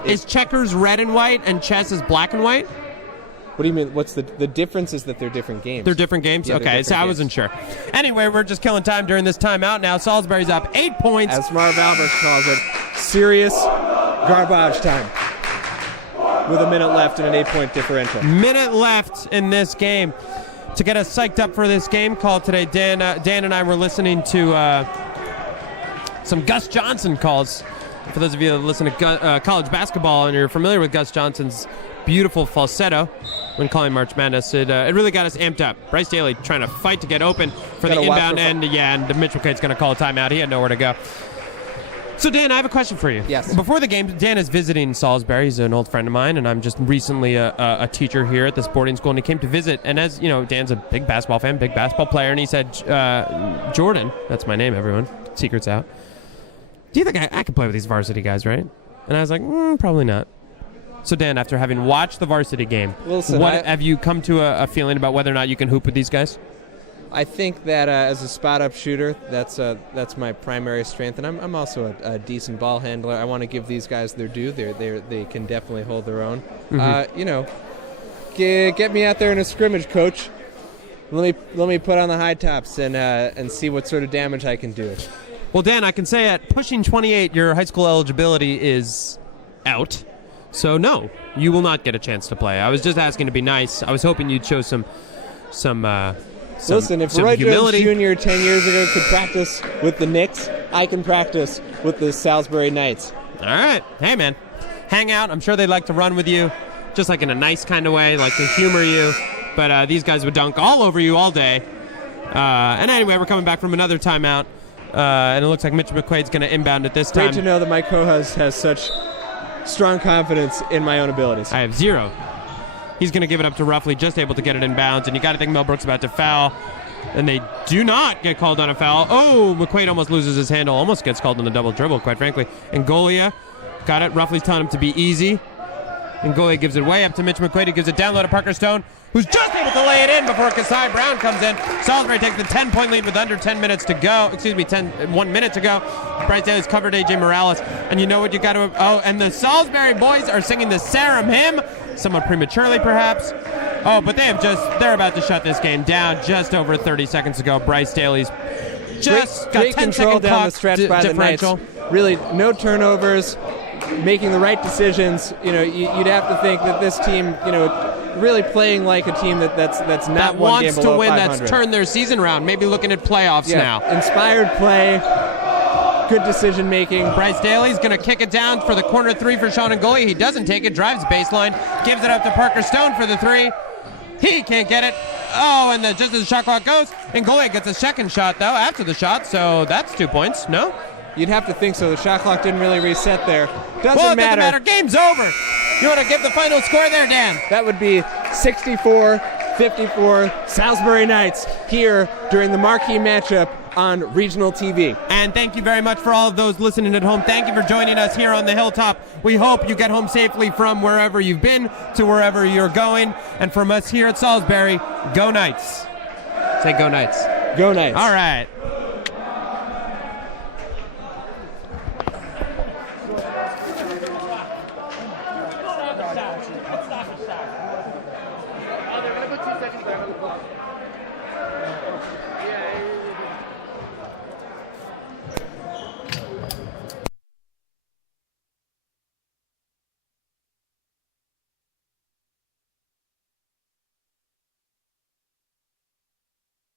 Is checkers red and white and chess is black and white? What do you mean? What's the difference is that they're different games. They're different games? Yeah, they're okay, different so I games. wasn't sure. Anyway, we're just killing time during this timeout now. Salisbury's up 8 points. As Marv Albert calls it, serious garbage time. With a minute left and an 8-point differential. Minute left in this game. To get us psyched up for this game call today, Dan and I were listening to some Gus Johnson calls. For those of you that listen to college basketball and you're familiar with Gus Johnson's beautiful falsetto when calling March Madness, it really got us amped up. Bryce Daly trying to fight to get open for the inbound end. Yeah, and Mitch McQuaid's going to call a timeout. He had nowhere to go. So, Dan, I have a question for you. Yes. Before the game, Dan is visiting Salisbury. He's an old friend of mine, and I'm just recently a teacher here at this boarding school, and he came to visit. And as you know, Dan's a big basketball fan, big basketball player, and he said, Jordan, that's my name, everyone. Secret's out. Do you think I could play with these varsity guys, right? And I was like, probably not. So, Dan, after having watched the varsity game, Listen, have you come to a feeling about whether or not you can hoop with these guys? I think that as a spot-up shooter, that's my primary strength, and I'm also a decent ball handler. I want to give these guys their due. They can definitely hold their own. Mm-hmm. Get me out there in a scrimmage, coach. Let me put on the high tops and see what sort of damage I can do. Well, Dan, I can say at pushing 28, your high school eligibility is out. So, no, you will not get a chance to play. I was just asking to be nice. I was hoping you'd show some Listen, if Roy Jones Jr. 10 years ago could practice with the Knicks, I can practice with the Salisbury Knights. All right. Hey, man. Hang out. I'm sure they'd like to run with you, just like in a nice kind of way, like to humor you. But these guys would dunk all over you all day. And anyway, we're coming back from another timeout. And it looks like Mitch McQuaid's going to inbound at this time. Great to know that my co-host has such strong confidence in my own abilities. I have 0. He's going to give it up to Ruffley, just able to get it in bounds. And you got to think Millbrook's about to foul. And they do not get called on a foul. Oh, McQuaid almost loses his handle. Almost gets called on the double dribble, quite frankly. Ngolia got it. Ruffley's telling him to be easy. Ngolia gives it way up to Mitch McQuaid. He gives it down low to Parker Stone, who's just able to lay it in before Kasai Brown comes in. Salisbury takes the 10-point lead with under 10 minutes to go. 1 minute to go. Bryce Daly's covered A.J. Morales. And you know what you got to... Oh, and the Salisbury boys are singing the Sarum hymn. Somewhat prematurely, perhaps. Oh, but they're about to shut this game down just over 30 seconds ago. Bryce Daly's just got great 10 control second down clock the stretch by the Knights. differential. Really, no turnovers, making the right decisions. You'd have to think that this team, really playing like a team that's not That one wants game below to win, 500. that's turned their season around. Maybe looking at playoffs now. Inspired play, good decision making. Bryce Daly's going to kick it down for the corner 3 for Sean Ngolia. He doesn't take it, drives baseline, gives it up to Parker Stone for the 3. He can't get it. Oh, and just as the shot clock goes, Ngolia gets a second shot, though, after the shot, so that's 2 points. No? You'd have to think so. The shot clock didn't really reset there. Well, it doesn't matter. Game's over. You want to give the final score there, Dan? That would be 64-54 Salisbury Knights here during the marquee matchup on regional TV. And thank you very much for all of those listening at home. Thank you for joining us here on the Hilltop. We hope you get home safely from wherever you've been to wherever you're going. And from us here at Salisbury, go Knights. Say go Knights. Go Knights. All right. Oh, they're going to put 2 seconds there on the clock.